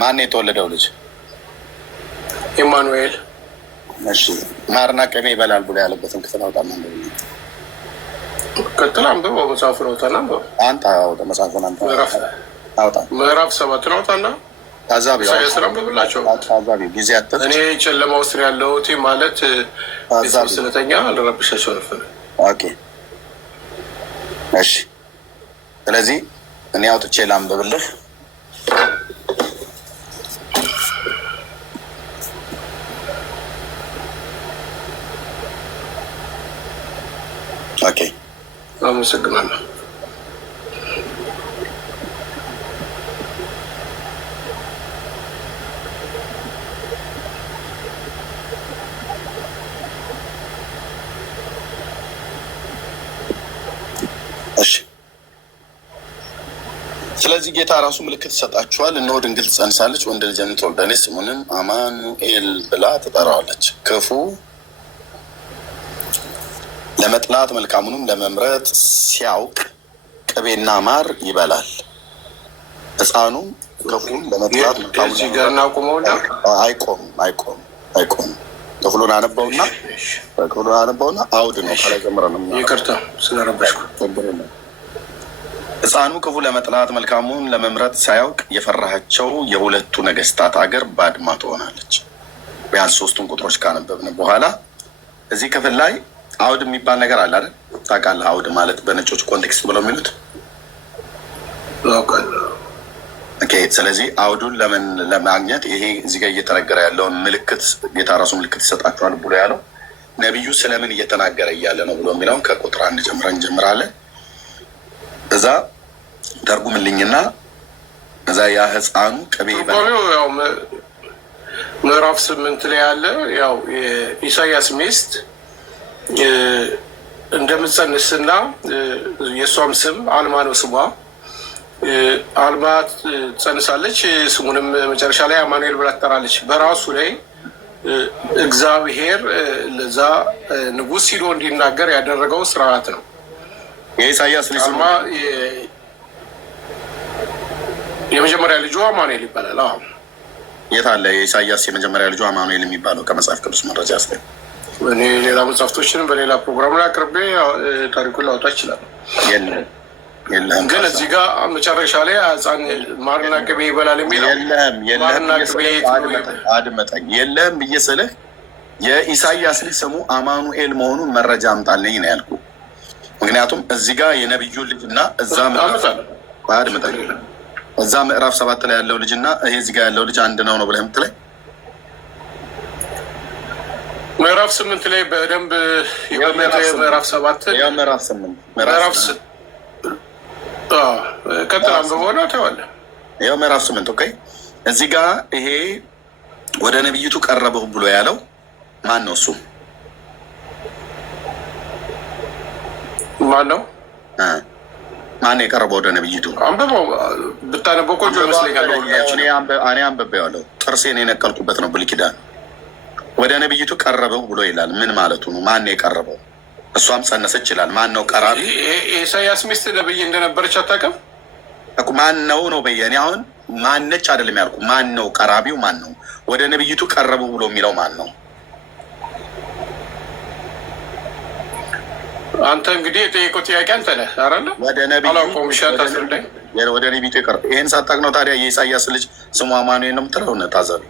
ማን ነው የተወለደው ልጅ? ኢማኑኤል። እሺ ማርና ቅቤ ይበላል ብሎ ያለበትን ክፍል አውጣና እንደዚህ ቀጥል አንብበው። መጽሐፉን አውጣና አንብበው። አንተ አውጣ መጽሐፉን አንተ አውጣ። ምዕራፍ 7 አውጣና ታዛቢ ኢሳያስን አንብብላቸው። ታዛቢ ጊዜ አጥተህ እኔ ጨለማ ውስጥ ያለሁት ማለት ስለተኛ አልረብሻቸው ነበር። ኦኬ እሺ። ስለዚህ እኔ አውጥቼ ላንብብልህ። ኦኬ አመሰግናለሁ። እሺ ስለዚህ ጌታ ራሱ ምልክት ይሰጣችኋል። እነሆ ድንግል ትጸንሳለች፣ ወንድ ልጅን ትወልዳለች፣ ስሙንም አማኑኤል ብላ ትጠራዋለች። ክፉ ለመጥላት መልካሙንም ለመምረጥ ሲያውቅ ቅቤና ማር ይበላል። ሕፃኑም ክፉን ለመጥላት መልካሙን አይቆም። ክፍሉን አነበውና አውድ ነው ከላይ ጀምረን ይቅርታ ስለረበሽኩ። ሕፃኑ ክፉ ለመጥላት መልካሙን ለመምረጥ ሳያውቅ የፈራሃቸው የሁለቱ ነገስታት አገር ባድማ ትሆናለች። ቢያንስ 3ቱን ቁጥሮች ካነበብን በኋላ እዚህ ክፍል ላይ አውድ የሚባል ነገር አለ አይደል? ታውቃለህ? አውድ ማለት በነጮች ኮንቴክስት ብለው የሚሉት ኦኬ። ስለዚህ አውዱን ለማግኘት ይሄ እዚህ ጋር እየተነገረ ያለውን ምልክት ጌታ ራሱ ምልክት ይሰጣችኋል ብሎ ያለው ነቢዩ ስለምን እየተናገረ እያለ ነው ብሎ የሚለውን ከቁጥር 1 ጀምረን እንጀምራለን። እዛ ተርጉምልኝና እዛ ያ ሕፃኑ ቅቤ ያው ምዕራፍ 8 ላይ ያለ ያው የኢሳያስ ሚስት እንደምትጸንስና የእሷም ስም አልማ ነው ስሟ። አልማ ትጸንሳለች፣ ስሙንም መጨረሻ ላይ አማኑኤል ብላ ትጠራለች። በራሱ ላይ እግዚአብሔር ለዛ ንጉሥ ሂዶ እንዲናገር ያደረገው ስርዓት ነው። የኢሳያስ ልጅ የመጀመሪያ ልጁ አማኑኤል ይባላል። የት አለ የኢሳያስ የመጀመሪያ ልጁ አማኑኤል የሚባለው? ከመጽሐፍ ቅዱስ መረጃ ስ እኔ ሌላ መጽሐፍቶችንም በሌላ ፕሮግራም ላይ አቅርቤ ታሪኩን ላውጣ ይችላል። ግን እዚህ ጋር መጨረሻ ላይ ሕፃን ማርና ቅቤ ይበላል የሚለው አድመጠኝ። የለህም ብዬ ስልህ የኢሳያስ ልጅ ስሙ አማኑኤል መሆኑን መረጃ አምጣልኝ ነው ያልኩ። ምክንያቱም እዚህ ጋር የነቢዩ ልጅ እና እዛ ምዕራፍ 7 ላይ ያለው ልጅ እና ይሄ እዚህ ጋር ያለው ልጅ አንድ ነው ብለህ የምትለኝ ምዕራፍ 8 ላይ በደንብ ምዕራፍ 7 ቀጥላም በሆነ ተዋለ ያው ምዕራፍ 8 ኦኬ። እዚህ ጋር ይሄ ወደ ነቢይቱ ቀረበው ብሎ ያለው ማን ነው? እሱ ማን ነው? ማን የቀረበው ወደ ነቢይቱ? አንብበው ብታነበው ቆንጆ ይመስለኛል። እኔ አንብቤዋለሁ። ጥርሴን የነቀልኩበት ነው ብሉይ ኪዳን። ወደ ነቢይቱ ቀረበው ብሎ ይላል። ምን ማለቱ ነው? ማን ነው የቀረበው? እሷም ጸነሰች ይላል። ማን ነው ቀራቢ? የኢሳያስ ሚስት ነብይ እንደነበረች አታውቅም? ማን ነው ነው በየ እኔ አሁን ማነች አይደለም ያልኩ። ማን ነው ቀራቢው? ማን ነው ወደ ነቢይቱ ቀረበው ብሎ የሚለው ማን ነው? አንተ እንግዲህ የጠየቀው ጥያቄ አንተ ነህ አይደለ? ወደ ነቢዩ ወደ ነቢዩ ይቀርብ። ይህን ሳታውቅ ነው ታዲያ የኢሳያስ ልጅ ስሙ አማኑኤል ነው የምትለው? ታዛቢ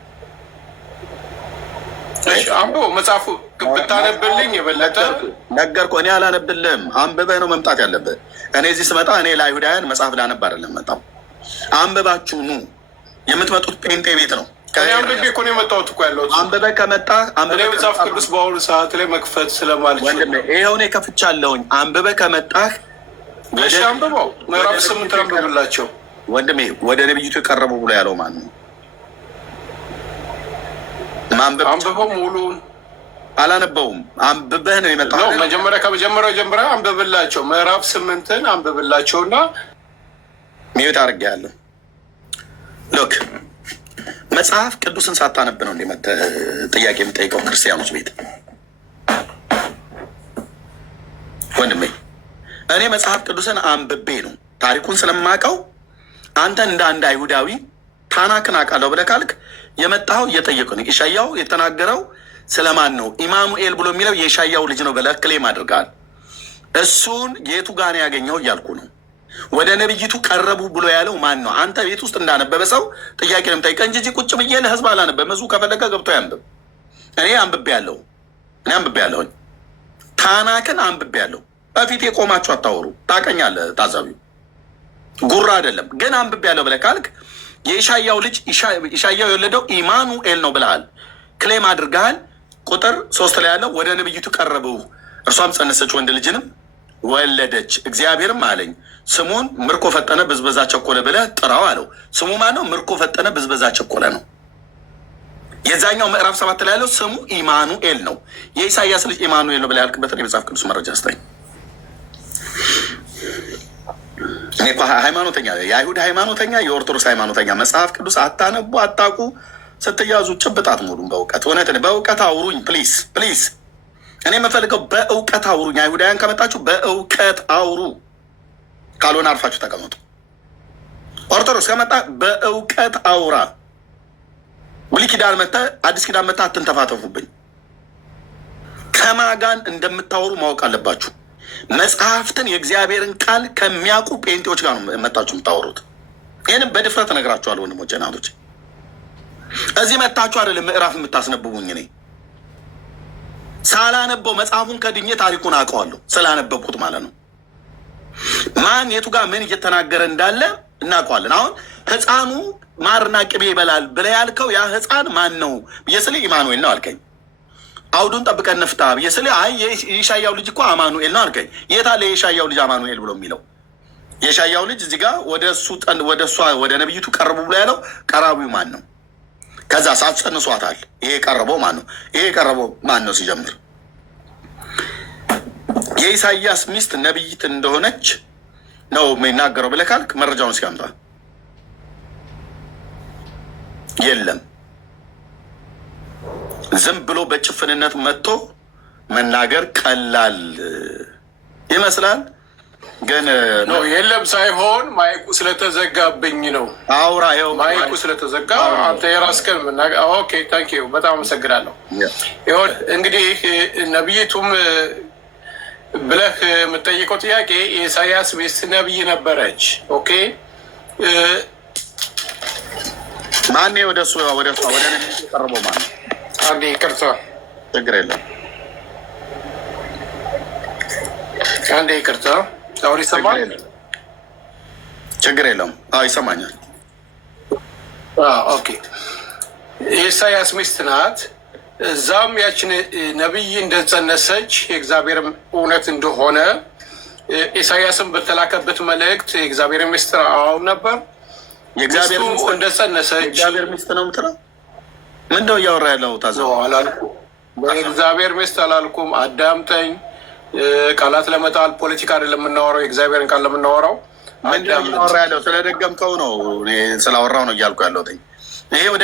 አንብቦ መጽሐፉ ብታነብልኝ የበለጠ ነገርኩህ። እኔ አላነብልህም፣ አንብበህ ነው መምጣት ያለብህ። እኔ እዚህ ስመጣ እኔ ለአይሁዳውያን መጽሐፍ ላነብ አይደለም መጣሁ። አንብባችሁ ኑ። የምትመጡት ጴንጤ ቤት ነው። አንብቤ እኮ ነው የመጣሁት እኮ ያለሁት። አንብበህ ከመጣህ መጽሐፍ ቅዱስ በአሁኑ ሰዓት ላይ መክፈት ስለማልችል ይኸው እኔ ከፍቻለሁኝ። አንብበህ ከመጣህ አንብበው። ምዕራፍ 8 አንብብላቸው ወንድሜ። ወደ ነቢይቱ የቀረቡ ብሎ ያለው ማን ነው? አንብበው። ሙሉውን አላነበውም። አንብበህ ነው የመጣው። ከመጀመሪያው ጀምረህ አንብብላቸው። ምዕራፍ 8 አንብብላቸውና ሚዩት አድርጌያለሁ። ሎክ መጽሐፍ ቅዱስን ሳታነብ ነው እንደመጣህ ጥያቄ የምጠይቀው ክርስቲያኖች ቤት ወንድሜ። እኔ መጽሐፍ ቅዱስን አንብቤ ነው ታሪኩን ስለማውቀው። አንተ እንደ አንድ አይሁዳዊ ታናክን አውቃለሁ ብለህ ካልክ የመጣኸው እየጠየቁ ነው። ኢሳያው የተናገረው ስለማን ነው? ኢማኑኤል ብሎ የሚለው የኢሳያው ልጅ ነው ብለህ ክሌም አድርገሃል። እሱን የቱ ጋር ነው ያገኘው እያልኩ ነው። ወደ ነቢይቱ ቀረቡ ብሎ ያለው ማን ነው? አንተ ቤት ውስጥ እንዳነበበ ሰው ጥያቄ ነው የምጠይቀህ እንጂ ቁጭ ብዬ ለህዝብ አላነበብም። ህዝቡ ከፈለገ ገብቶ ያንብብ። እኔ አንብቤ ያለሁኝ ታናክን አንብቤ ያለሁ። በፊት የቆማችሁ አታወሩ። ታውቀኛለህ። ታዛቢው ጉራ አይደለም ግን አንብቤ ያለሁ ብለህ ካልክ የኢሳያው ልጅ ኢሳያው የወለደው ኢማኑኤል ነው ብለሃል፣ ክሌም አድርገሃል። ቁጥር 3 ላይ ያለው ወደ ነቢይቱ ቀረቡ፣ እርሷም ጸነሰች፣ ወንድ ልጅንም ወለደች። እግዚአብሔርም አለኝ ስሙን ምርኮ ፈጠነ ብዝበዛ ቸኮለ ብለህ ጥራው አለው። ስሙ ማን ነው? ምርኮ ፈጠነ ብዝበዛ ቸኮለ ነው። የዛኛው ምዕራፍ 7 ላይ ያለው ስሙ ኢማኑኤል ነው። የኢሳያስ ልጅ ኢማኑኤል ነው ብለህ ያልክበትን የመጽሐፍ ቅዱስ መረጃ ስጠኝ። እኔ እኮ ሃይማኖተኛ፣ የአይሁድ ሃይማኖተኛ፣ የኦርቶዶክስ ሃይማኖተኛ መጽሐፍ ቅዱስ አታነቡ አታውቁ ስትያዙ ጭብጣት ሙሉም በእውቀት እውነት በእውቀት አውሩኝ ፕሊዝ ፕሊዝ። እኔ የምፈልገው በእውቀት አውሩኝ። አይሁዳውያን ከመጣችሁ በእውቀት አውሩ፣ ካልሆነ አርፋችሁ ተቀመጡ። ኦርቶዶክስ ከመጣ በእውቀት አውራ። ብሉይ ኪዳን መጥተህ አዲስ ኪዳን መጥተህ አትንተፋተፉብኝ። ከማጋን እንደምታወሩ ማወቅ አለባችሁ። መጽሐፍትን የእግዚአብሔርን ቃል ከሚያውቁ ጴንጤዎች ጋር ነው መጣችሁ የምታወሩት። ይህንም በድፍረት እነግራችኋለሁ ወንድሞቼ እናቶች። እዚህ መታችሁ አይደለም ምዕራፍ የምታስነብቡኝ። እኔ ሳላነበው መጽሐፉን ከድኜ ታሪኩን አውቀዋለሁ፣ ስላነበብኩት ማለት ነው። ማን የቱ ጋር ምን እየተናገረ እንዳለ እናውቀዋለን። አሁን ሕፃኑ ማርና ቅቤ ይበላል ብለህ ያልከው ያ ሕፃን ማን ነው ብዬ ስልህ ኢማኑኤል ነው አልከኝ። አውዱን ጠብቀን ነፍታ ብዬ ስልህ አይ የኢሳያው ልጅ እኮ አማኑኤል ነው አልከኝ። የት አለ የኢሳያው ልጅ አማኑኤል ብሎ የሚለው? የኢሳያው ልጅ እዚህ ጋር ወደ ነቢይቱ ቀረቡ ብሎ ያለው ቀራቢው ማን ነው? ከዛ ሳትጸንሷታል። ይሄ የቀረበው ማን ነው? ይሄ የቀረበው ማን ነው? ሲጀምር የኢሳያስ ሚስት ነቢይት እንደሆነች ነው የሚናገረው ብለህ ካልክ መረጃውን እስኪያምጣ። የለም ዝም ብሎ በጭፍንነት መጥቶ መናገር ቀላል ይመስላል፣ ግን የለም ሳይሆን ማይኩ ስለተዘጋብኝ ነው። አውራ ይኸው ማይኩ ስለተዘጋ አንተ የራስህን መናገር። ኦኬ ታንክ ዩ በጣም አመሰግናለሁ። ይሁን እንግዲህ ነቢይቱም ብለህ የምጠይቀው ጥያቄ የኢሳያስ ሚስት ነቢይ ነበረች። ኦኬ ማን ወደ ነቢይ ቀርበው ማን? አንዴ ይቅርታ፣ ችግር የለም አንዴ ይቅርታ። አሁን ይሰማል? ችግር የለውም። ይሰማኛል። ኦኬ የኢሳያስ ሚስት ናት። እዛም ያችን ነቢይ እንደጸነሰች የእግዚአብሔር እውነት እንደሆነ ኢሳያስን በተላከበት መልእክት የእግዚአብሔር ሚስጥር አሁን ነበር። የእግዚአብሔር ሚስት እንደጸነሰች የእግዚአብሔር ሚስት ነው የምትለው? ምንድነው እያወራ ያለው? አላልኩም፣ የእግዚአብሔር ሚስት አላልኩም። አዳምጠኝ። ቃላት ለመጣል ፖለቲካ አይደለም የምናወራው፣ የእግዚአብሔርን ቃል ለምናወራው። ምንድነው እያወራ ያለው? ስለደገምከው ነው ስላወራው ነው እያልኩ ያለሁት። ይሄ ወደ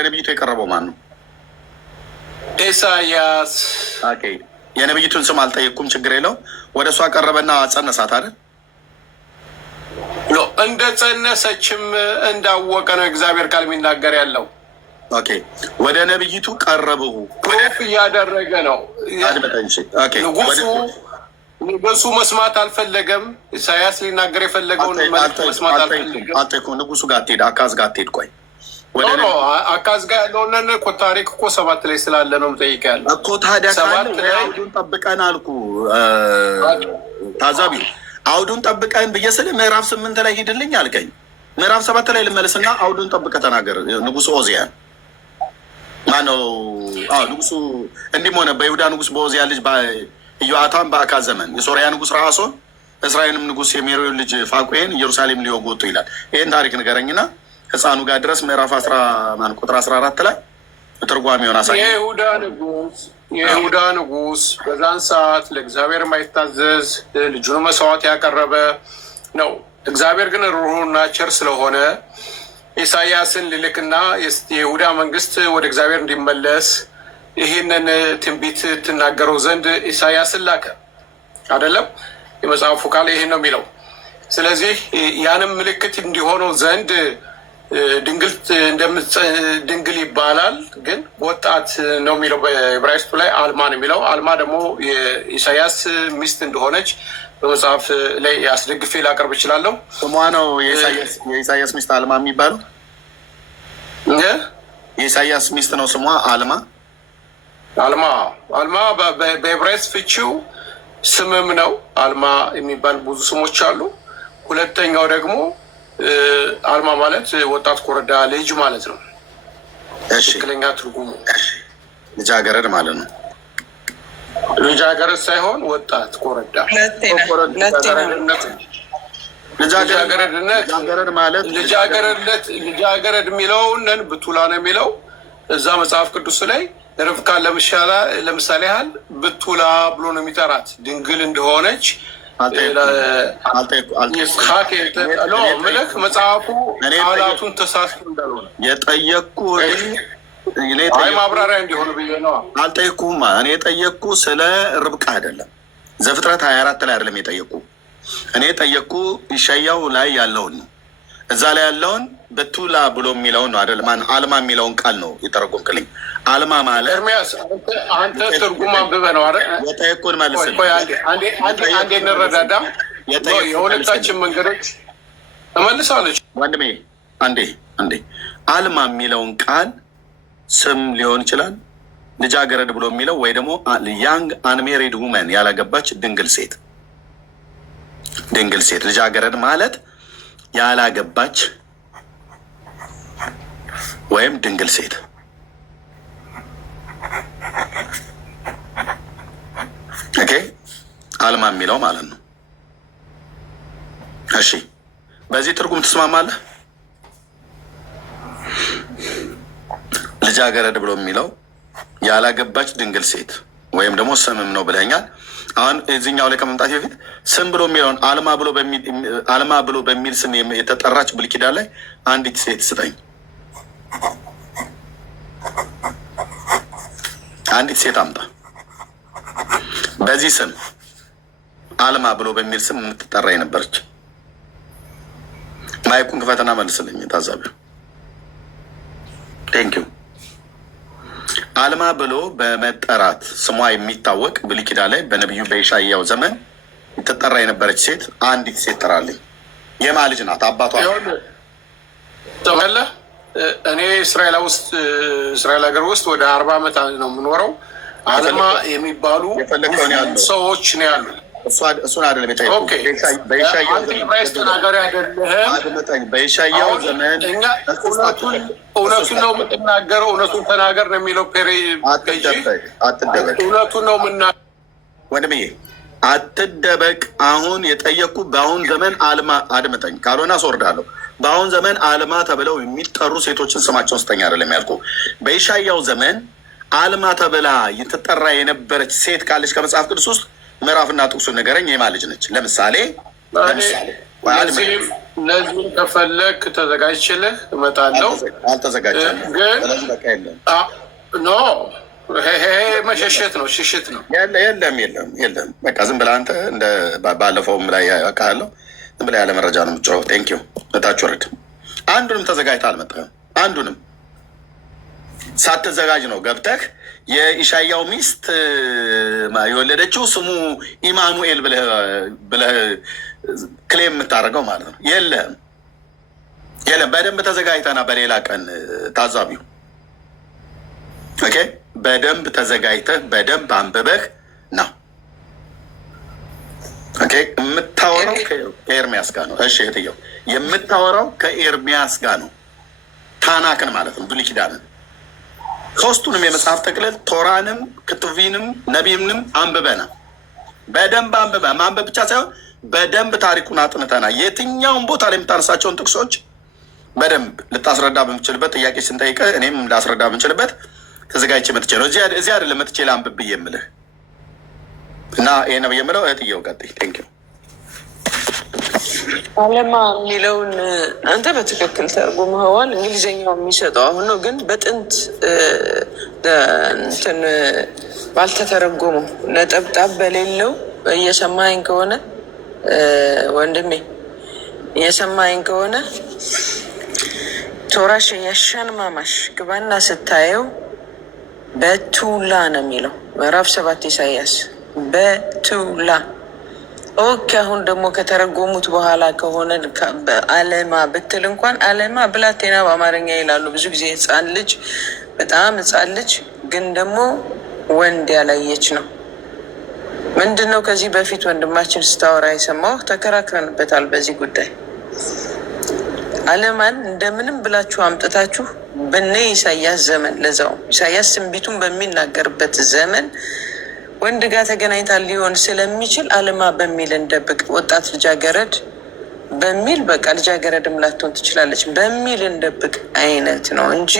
ነቢይቱ የቀረበው ማን ነው? ኢሳያስ። የነቢይቱን ስም አልጠየቅኩም፣ ችግር የለው። ወደ እሷ ቀረበና ጸነሳት አይደል? እንደ ጸነሰችም እንዳወቀ ነው እግዚአብሔር ቃል የሚናገር ያለው። ኦኬ ወደ ነብይቱ ቀረብሁ ፕሮፍ እያደረገ ነው። ንጉሱ መስማት አልፈለገም። ኢሳያስ ሊናገር የፈለገውን መስማት አልፈለገም። ንጉሱ ጋር አትሄድ፣ አካዝ ጋር አትሄድ። ቆይ አካዝ ጋር ያለውን እኮ ታሪክ እኮ 7 ላይ ስላለ ነው የምጠይቀው ያለው እኮ። ታዲያ አውዱን ጠብቀን አልኩ ታዛቢ፣ አውዱን ጠብቀን ብዬ ስል ምዕራፍ 8 ላይ ሂድልኝ አልከኝ። ምዕራፍ 7 ላይ ልመለስና አውዱን ጠብቀ ተናገር። ንጉሱ ኦዚያን ማነው? ንጉሱ እንዲህም ሆነ በይሁዳ ንጉስ በኦዚያ ልጅ ኢዮአታም በአካዝ ዘመን የሶሪያ ንጉስ ረአሶን እስራኤልም ንጉስ የሜሮን ልጅ ፋቁሔን ኢየሩሳሌም ሊወጉ ወጡ ይላል። ይህን ታሪክ ንገረኝና ህፃኑ ጋር ድረስ ምዕራፍ ቁጥር 14 ላይ ትርጓሜውን አሳይ። የይሁዳ ንጉስ በዛን ሰዓት ለእግዚአብሔር የማይታዘዝ ልጁን መስዋዕት ያቀረበ ነው። እግዚአብሔር ግን ሩህሩህና ቸር ስለሆነ ኢሳያስን ልልክና የይሁዳ መንግስት ወደ እግዚአብሔር እንዲመለስ ይህንን ትንቢት ትናገረው ዘንድ ኢሳያስን ላከ። አይደለም የመጽሐፉ ቃል ይህን ነው የሚለው። ስለዚህ ያንም ምልክት እንዲሆነው ዘንድ ድንግል ይባላል፣ ግን ወጣት ነው የሚለው በዕብራይስጡ ላይ አልማ ነው የሚለው። አልማ ደግሞ የኢሳያስ ሚስት እንደሆነች በመጽሐፍ ላይ አስደግፌ ላቀርብ እችላለሁ። ስሟ ነው የኢሳያስ ሚስት አልማ የሚባለው። የኢሳያስ ሚስት ነው ስሟ አልማ። አልማ በዕብራይስጥ ፍቺው ስምም ነው። አልማ የሚባል ብዙ ስሞች አሉ። ሁለተኛው ደግሞ አልማ ማለት ወጣት ኮረዳ ልጅ ማለት ነው። ትክክለኛ ትርጉሙ ልጃገረድ ማለት ነው። ልጃገረድ ሳይሆን ወጣት ኮረዳ። ልጃገረድ ማለት ልጃገረድ የሚለውን ብቱላ ነው የሚለው እዛ መጽሐፍ ቅዱስ ላይ ርብቃ ለምሳሌ ያህል ብቱላ ብሎ ነው የሚጠራት ድንግል እንደሆነች ምልክ መጽሐፉ ቃላቱን ተሳስቶ እንዳልሆነ የጠየቅኩ ማብራሪያ እንዲሆን ብዬ ነው። አልጠየቅኩም። እኔ የጠየቅኩ ስለ ርብቃ አይደለም። ዘፍጥረት 24 ላይ አይደለም የጠየቅኩ። እኔ የጠየቅኩ ኢሻያው ላይ ያለውን ነው። እዛ ላይ ያለውን በቱላ ብሎ የሚለውን ነው አይደል? ማን አልማ የሚለውን ቃል ነው የተረጎምክልኝ። አልማ ማለት ኤርሚያስ አንተ ትርጉም አንብበህ ነው አይደል? የጠየቅኩን መልስ አንዴ እንረዳዳ። የሁለታችን መንገዶች ተመልሳለች ወንድሜ። አንዴ አልማ የሚለውን ቃል ስም ሊሆን ይችላል፣ ልጃገረድ ብሎ የሚለው ወይ ደግሞ ያንግ አንሜሪድ ውመን ያላገባች ድንግል ሴት። ልጃገረድ ማለት ያላገባች ወይም ድንግል ሴት። ኦኬ አልማ የሚለው ማለት ነው። እሺ በዚህ ትርጉም ትስማማለህ? ልጃገረድ ብሎ የሚለው ያላገባች ድንግል ሴት ወይም ደግሞ ስምም ነው ብለኛል። አሁን እዚህኛው ላይ ከመምጣት በፊት ስም ብሎ የሚለውን አልማ ብሎ በሚል ስም የተጠራች ብሉይ ኪዳን ላይ አንዲት ሴት ስጠኝ። አንዲት ሴት አምጣ። በዚህ ስም አልማ ብሎ በሚል ስም የምትጠራ የነበረች። ማይኩን ክፈትና መልስልኝ ታዛቢው። ቴንኪው። አልማ ብሎ በመጠራት ስሟ የሚታወቅ ብሉይ ኪዳን ላይ በነቢዩ በኢሻያው ዘመን የተጠራ የነበረች ሴት አንዲት ሴት ጥራልኝ። የማ ልጅ ናት? አባቷ ተመለ እኔ እስራኤል ሀገር ውስጥ ወደ 40 ዓመት ነው የምኖረው። አልማ የሚባሉ ሰዎች ነው ያሉ። እሱን አይደለም የጠየኩት። በኢሻያው ዘመን እውነቱን ነው የምትናገረው። እውነቱን ተናገር ነው የሚለው። እውነቱን ነው የምናገረው ወንድምዬ፣ አትደበቅ። አሁን የጠየቅኩ በአሁን ዘመን አልማ አድምጠኝ፣ ካልሆነ አስወርዳለሁ። በአሁን ዘመን አልማ ተብለው የሚጠሩ ሴቶችን ስማቸውን ስጠኝ አይደለም ያልኩ። በኢሻያው ዘመን አልማ ተብላ የተጠራ የነበረች ሴት ካለች ከመጽሐፍ ቅዱስ ውስጥ ምዕራፍና ጥቅሱን ንገረኝ። የማ ልጅ ነች? ለምሳሌ እነዚህን ከፈለግ ተዘጋጅችልህ እመጣለሁ። አልተዘጋጀም ግን ኖ መሸሸት ነው፣ ሽሽት ነው። የለም በቃ ዝም ብለህ አንተ እንደ ባለፈውም ላይ ያውቃለሁ ዝም ብለህ ያለ መረጃ ነው የምትጮኸው። ቴንኪው። እታች ወረድ። አንዱንም ተዘጋጅተህ አልመጣህም። አንዱንም ሳትዘጋጅ ነው ገብተህ የኢሻያው ሚስት የወለደችው ስሙ ኢማኑኤል ብለህ ክሌም የምታደርገው ማለት ነው። የለም። በደንብ ተዘጋጅተና በሌላ ቀን ታዛቢው ኦኬ፣ በደንብ ተዘጋጅተህ በደንብ አንብበህ ነው ኦኬ። የምታወራው ከኤርሚያስ ጋር ነው። እሺ እህትየው የምታወራው ከኤርሚያስ ጋር ነው። ታናክን ማለት ነው፣ ብሉይ ኪዳንን ሶስቱንም የመጽሐፍ ጠቅልል ቶራንም ክትቪንም ነቢይንም አንብበና በደንብ አንብበ ማንበብ ብቻ ሳይሆን በደንብ ታሪኩን አጥንተና የትኛውን ቦታ ላይ የምታነሳቸውን ጥቅሶች በደንብ ልታስረዳ በምችልበት ጥያቄ ስንጠይቀ እኔም ላስረዳ በምችልበት ተዘጋጅቼ መጥቼ ነው። እዚህ አይደለም መጥቼ ላንብብ ብዬ የምልህ እና ይሄ ነው የምለው። እህትየው ቀጥይ። ቴንኪው። አለማ የሚለውን አንተ በትክክል ተርጉመኸዋል። እንግሊዝኛው የሚሰጠው አሁን ነው፣ ግን በጥንት እንትን ባልተተረጎመው ነጠብጣብ በሌለው እየሰማኸኝ ከሆነ ወንድሜ እየሰማኸኝ ከሆነ ቶራሽ ያሻን ማማሽ ግባና ስታየው በቱላ ነው የሚለው ምዕራፍ 7 ኢሳያስ በቱላ ኦኬ። አሁን ደግሞ ከተረጎሙት በኋላ ከሆነ አለማ ብትል እንኳን አለማ ብላቴና በአማርኛ ይላሉ ብዙ ጊዜ። ህፃን ልጅ በጣም ህፃን ልጅ ግን ደግሞ ወንድ ያላየች ነው። ምንድን ነው ከዚህ በፊት ወንድማችን ስታወራ የሰማሁ ተከራክረንበታል በዚህ ጉዳይ። አለማን እንደምንም ብላችሁ አምጥታችሁ በነ ኢሳያስ ዘመን ለዛው ኢሳያስ ትንቢቱን በሚናገርበት ዘመን ወንድ ጋር ተገናኝታ ሊሆን ስለሚችል አለማ በሚል እንደብቅ። ወጣት ልጃገረድ በሚል በቃ ልጃገረድም ላትሆን ትችላለች በሚል እንደብቅ አይነት ነው እንጂ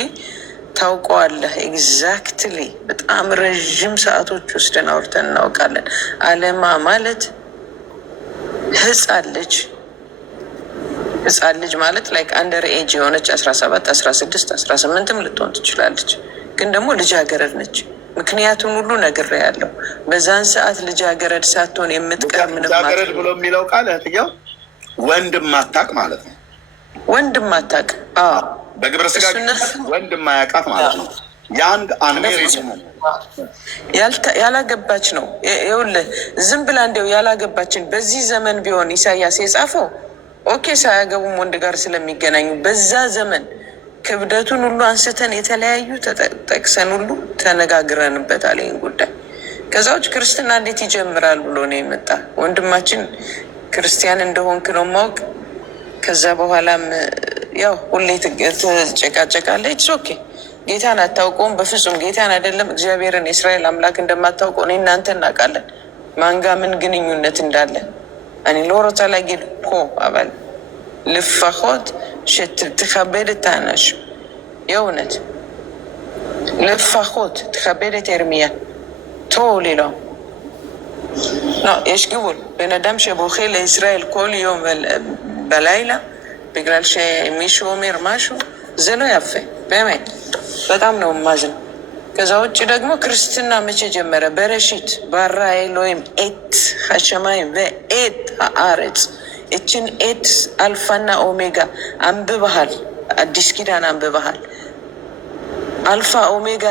ታውቀዋለህ። ኤግዛክትሊ በጣም ረዥም ሰዓቶች ወስደን አውርተን እናውቃለን። አለማ ማለት ህፃን ልጅ ማለት ላይክ አንደር ኤጅ የሆነች 17 16 18ም ልትሆን ትችላለች፣ ግን ደግሞ ልጃገረድ ነች። ምክንያቱም ሁሉ ነግሬያለሁ። በዛን ሰዓት ልጃገረድ ሳትሆን የምትቀር ምንም ልጃገረድ ብሎ የሚለው ቃል እህትየው ወንድም ማታቅ ማለት ነው። ወንድም ማታቅ በግብረ ስጋ ወንድም ማያውቃት ማለት ነው። ያንግ አንሜሪድ ያላገባች ነው። ይኸውልህ ዝም ብላ እንዲያው ያላገባችን በዚህ ዘመን ቢሆን ኢሳያስ የጻፈው ኦኬ፣ ሳያገቡም ወንድ ጋር ስለሚገናኙ በዛ ዘመን ክብደቱን ሁሉ አንስተን የተለያዩ ጠቅሰን ሁሉ ተነጋግረንበታል ይህን ጉዳይ። ከዛ ውጭ ክርስትና እንዴት ይጀምራል ብሎ ነው የመጣ ወንድማችን ክርስቲያን እንደሆንክ ነው ማወቅ። ከዛ በኋላም ያው ሁሌ ትጨቃጨቃለች። ኦኬ ጌታን አታውቀውም፣ በፍጹም ጌታን አይደለም እግዚአብሔርን የእስራኤል አምላክ እንደማታውቀው እኔ እናንተ እናውቃለን። ማንጋ ምን ግንኙነት እንዳለ እኔ ሎሮታ ላይ ጌድ ኮ አባል ልፋሆት ትከበድ ታናሽ የእውነት ልፋሆት ትከበድ ኤርሚያ ቶ ሌላው יש גבול. בן אדם שבוכה לישראל כל יום בלילה בגלל שמישהו אומר משהו, זה לא יפה, באמת. በጣም ነው ማዝን። ከዛ ውጭ ደግሞ ክርስትና መቼ ጀመረ? በረሺት ባራ ኤሎሂም ኤት ሀሸማይም በኤት አረጽ። እችን ኤት አልፋና ኦሜጋ አንብበሃል፣ አዲስ ኪዳን አንብበሃል። አልፋ ኦሜጋ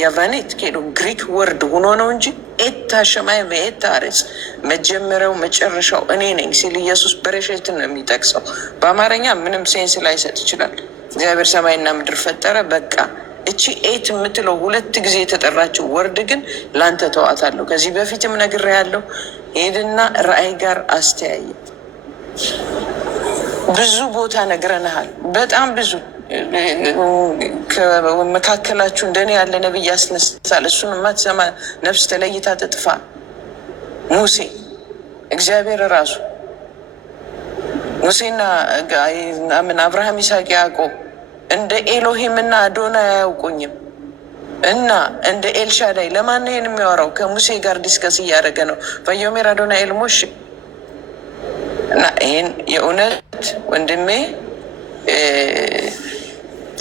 ያቫኔት ኬዶ ግሪክ ወርድ ሆኖ ነው እንጂ ኤት ሀሸማይ በኤት አረጽ መጀመሪያው መጨረሻው እኔ ነኝ ሲል ኢየሱስ በረሽትን ነው የሚጠቅሰው። በአማርኛ ምንም ሴንስ ላይሰጥ ይችላል። እግዚአብሔር ሰማይና ምድር ፈጠረ በቃ። እቺ ኤት የምትለው 2 ጊዜ የተጠራችው ወርድ ግን ላንተ ተዋታለሁ። ከዚህ በፊትም ነግሬሃለሁ። ሄድና ራእይ ጋር አስተያየ። ብዙ ቦታ ነግረንሃል፣ በጣም ብዙ። ከመካከላችሁ እንደኔ ያለ ነብይ ያስነሳል፣ እሱን የማትሰማ ነፍስ ተለይታ ትጥፋ። ሙሴ እግዚአብሔር ራሱ ሙሴና ምን አብርሃም፣ ይስሐቅ፣ ያዕቆብ እንደ ኤሎሂም እና አዶና አያውቁኝም እና እንደ ኤልሻዳይ ለማን ይሄን የሚያወራው? ከሙሴ ጋር ዲስከስ እያደረገ ነው። ፈዮሜር አዶና ኤልሞሽ እና ይህን የእውነት ወንድሜ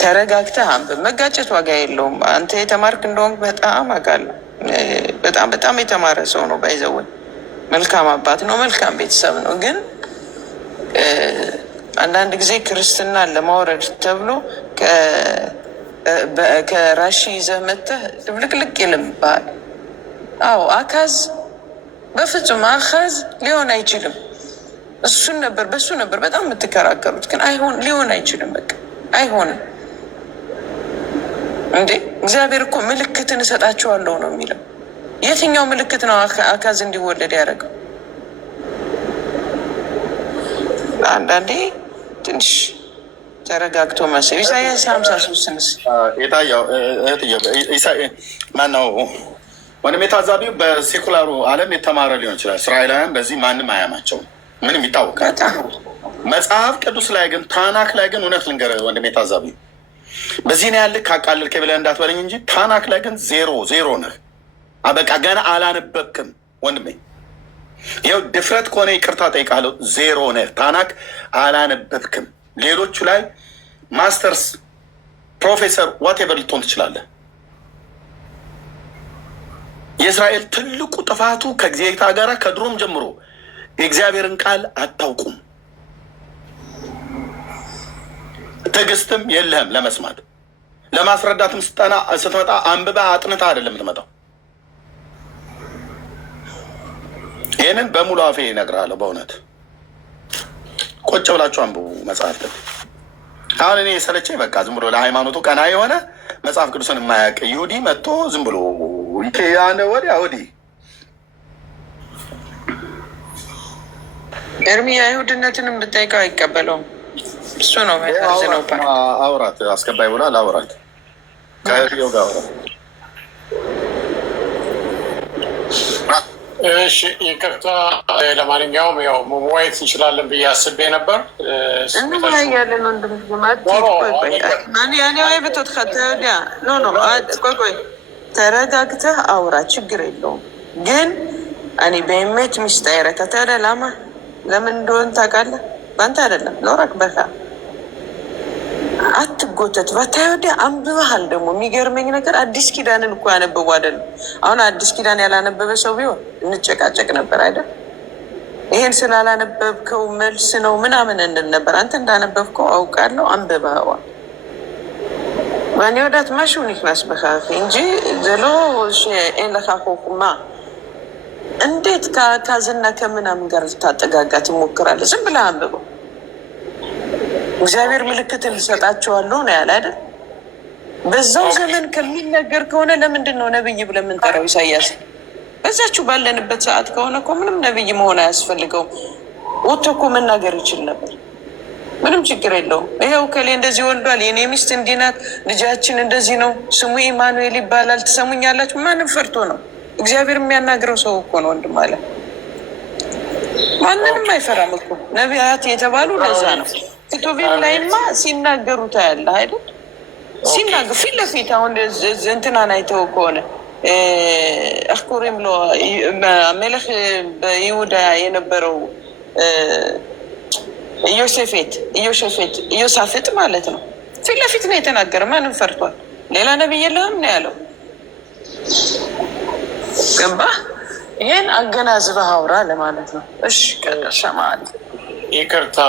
ተረጋግተህ አንብብ። መጋጨት ዋጋ የለውም። አንተ የተማርክ እንደሆንክ በጣም አውቃለሁ። በጣም የተማረ ሰው ነው። ባይዘወን መልካም አባት ነው፣ መልካም ቤተሰብ ነው። ግን አንዳንድ ጊዜ ክርስትናን ለማውረድ ተብሎ ከራሺ ይዘህ መተህ ድብልቅልቅ ይልብሃል። አዎ አካዝ በፍጹም አካዝ ሊሆን አይችልም። በሱ ነበር በጣም የምትከራከሩት፣ ግን ሊሆን አይችልም። በቃ አይሆንም። እንዴ እግዚአብሔር እኮ ምልክትን እሰጣቸዋለሁ ነው የሚለው። የትኛው ምልክት ነው አካዝ እንዲወለድ ያደረገው? አንዳንዴ ትንሽ ተረጋግቶ መሰብ ኢሳያስ 53 የታየው ማነው? ወንድም የታዛቢው በሴኩላሩ ዓለም የተማረ ሊሆን ይችላል። እስራኤላውያን በዚህ ማንም አያማቸውም፣ ምንም ይታወቃል። መጽሐፍ ቅዱስ ላይ ግን ታናክ ላይ ግን እውነት ልንገርህ ወንድም የታዛቢው በዚህ ነው ያልክ ካቃልልከ ብለህ እንዳትበለኝ እንጂ ታናክ ላይ ግን ዜሮ ነህ። በቃ ገና አላነበብክም ወንድሜ። ይኸው ድፍረት ከሆነ ይቅርታ ጠይቃለሁ። 0 ነህ። ታናክ አላነበብክም። ሌሎቹ ላይ ማስተርስ፣ ፕሮፌሰር ዋቴቨር ልትሆን ትችላለህ። የእስራኤል ትልቁ ጥፋቱ ከጌታ ጋር ከድሮም ጀምሮ የእግዚአብሔርን ቃል አታውቁም። ትዕግስትም የለህም ለመስማት። ለማስረዳትም ስትመጣ አንብበህ አጥንተህ አይደለም የምትመጣው። ይህንን በሙሉ አፌ እነግርሃለሁ። በእውነት ቁጭ ብላችሁ አንብቡ መጽሐፍ። አሁን እኔ የሰለቸኝ በቃ ዝም ብሎ ለሃይማኖቱ ቀና የሆነ መጽሐፍ ቅዱስን የማያውቅ ይሁዲ መጥቶ ዝም ብሎ ያነ ወዲያ ወዲህ ኤርሚ አይሁድነትንም ብጠይቀው አይቀበለውም። እሱ ነው የሚያሳዝነው። አውራት አስገባይ ብሏል። አውራት ከህዮ ጋር አውራት። እሺ ይቅርታ። ለማንኛውም ያው መወያየት እንችላለን ብዬ አስቤ ነበር። እንወያያለን ወንድም ቆይ ተረጋግተህ አውራ፣ ችግር የለውም። ግን እኔ በሜት ሚስጣይረ ከተለ ላማ ለምን እንደሆን ታውቃለህ? በአንተ አይደለም ሎራክ በካ አትጎተት። ባታይ ወዲያ አንብበሃል። ደግሞ የሚገርመኝ ነገር አዲስ ኪዳንን እኮ ያነበቡ አይደለም። አሁን አዲስ ኪዳን ያላነበበ ሰው ቢሆን እንጨቃጨቅ ነበር አይደል? ይሄን ስላላነበብከው መልስ ነው ምናምን እንል ነበር። አንተ እንዳነበብከው አውቃለሁ፣ አንብበኸዋል። ማን ወዳት ማሹን ይክላስ በካፌ እንጂ ዘሎ ኤንለካኮኩማ እንዴት ከአካዝና ከምናምን ጋር ልታጠጋጋ ትሞክራለህ? ዝም ብለህ አንብበው። እግዚአብሔር ምልክትን ልሰጣቸዋለሁ ነው ያለ አይደል? በዛው ዘመን ከሚነገር ከሆነ ለምንድን ነው ነብይ ብለን የምንጠራው? ኢሳያስ በዛችሁ ባለንበት ሰዓት ከሆነ እኮ ምንም ነብይ መሆን አያስፈልገውም። ወጥቶ እኮ መናገር ይችል ነበር። ምንም ችግር የለውም። ይሄው ከሌ እንደዚህ ወልዷል፣ የኔ ሚስት እንዲህ ናት፣ ልጃችን እንደዚህ ነው፣ ስሙ ኢማኑኤል ይባላል፣ ትሰሙኛላችሁ። ማንም ፈርቶ ነው? እግዚአብሔር የሚያናግረው ሰው እኮ ነው ወንድም አለ። ማንንም አይፈራም እኮ ነቢያት የተባሉ ለዛ ነው። ቲቶቪል ላይማ ሲናገሩ ታያለህ አይደል? ሲናገሩ ፊት ለፊት አሁን እንትናን አይተው ከሆነ አሽኮሪም ሎ መለክ በይሁዳ የነበረው ኢዮሳፍጥ ማለት ነው። ፊት ለፊት ነው የተናገረ። ማንም ፈርቷል? ሌላ ነቢይ የለህም ነው ያለው። ገባ? ይሄን አገናዝበህ አውራ ለማለት ነው። እሺ ቀሻ ማለት ይቅርታ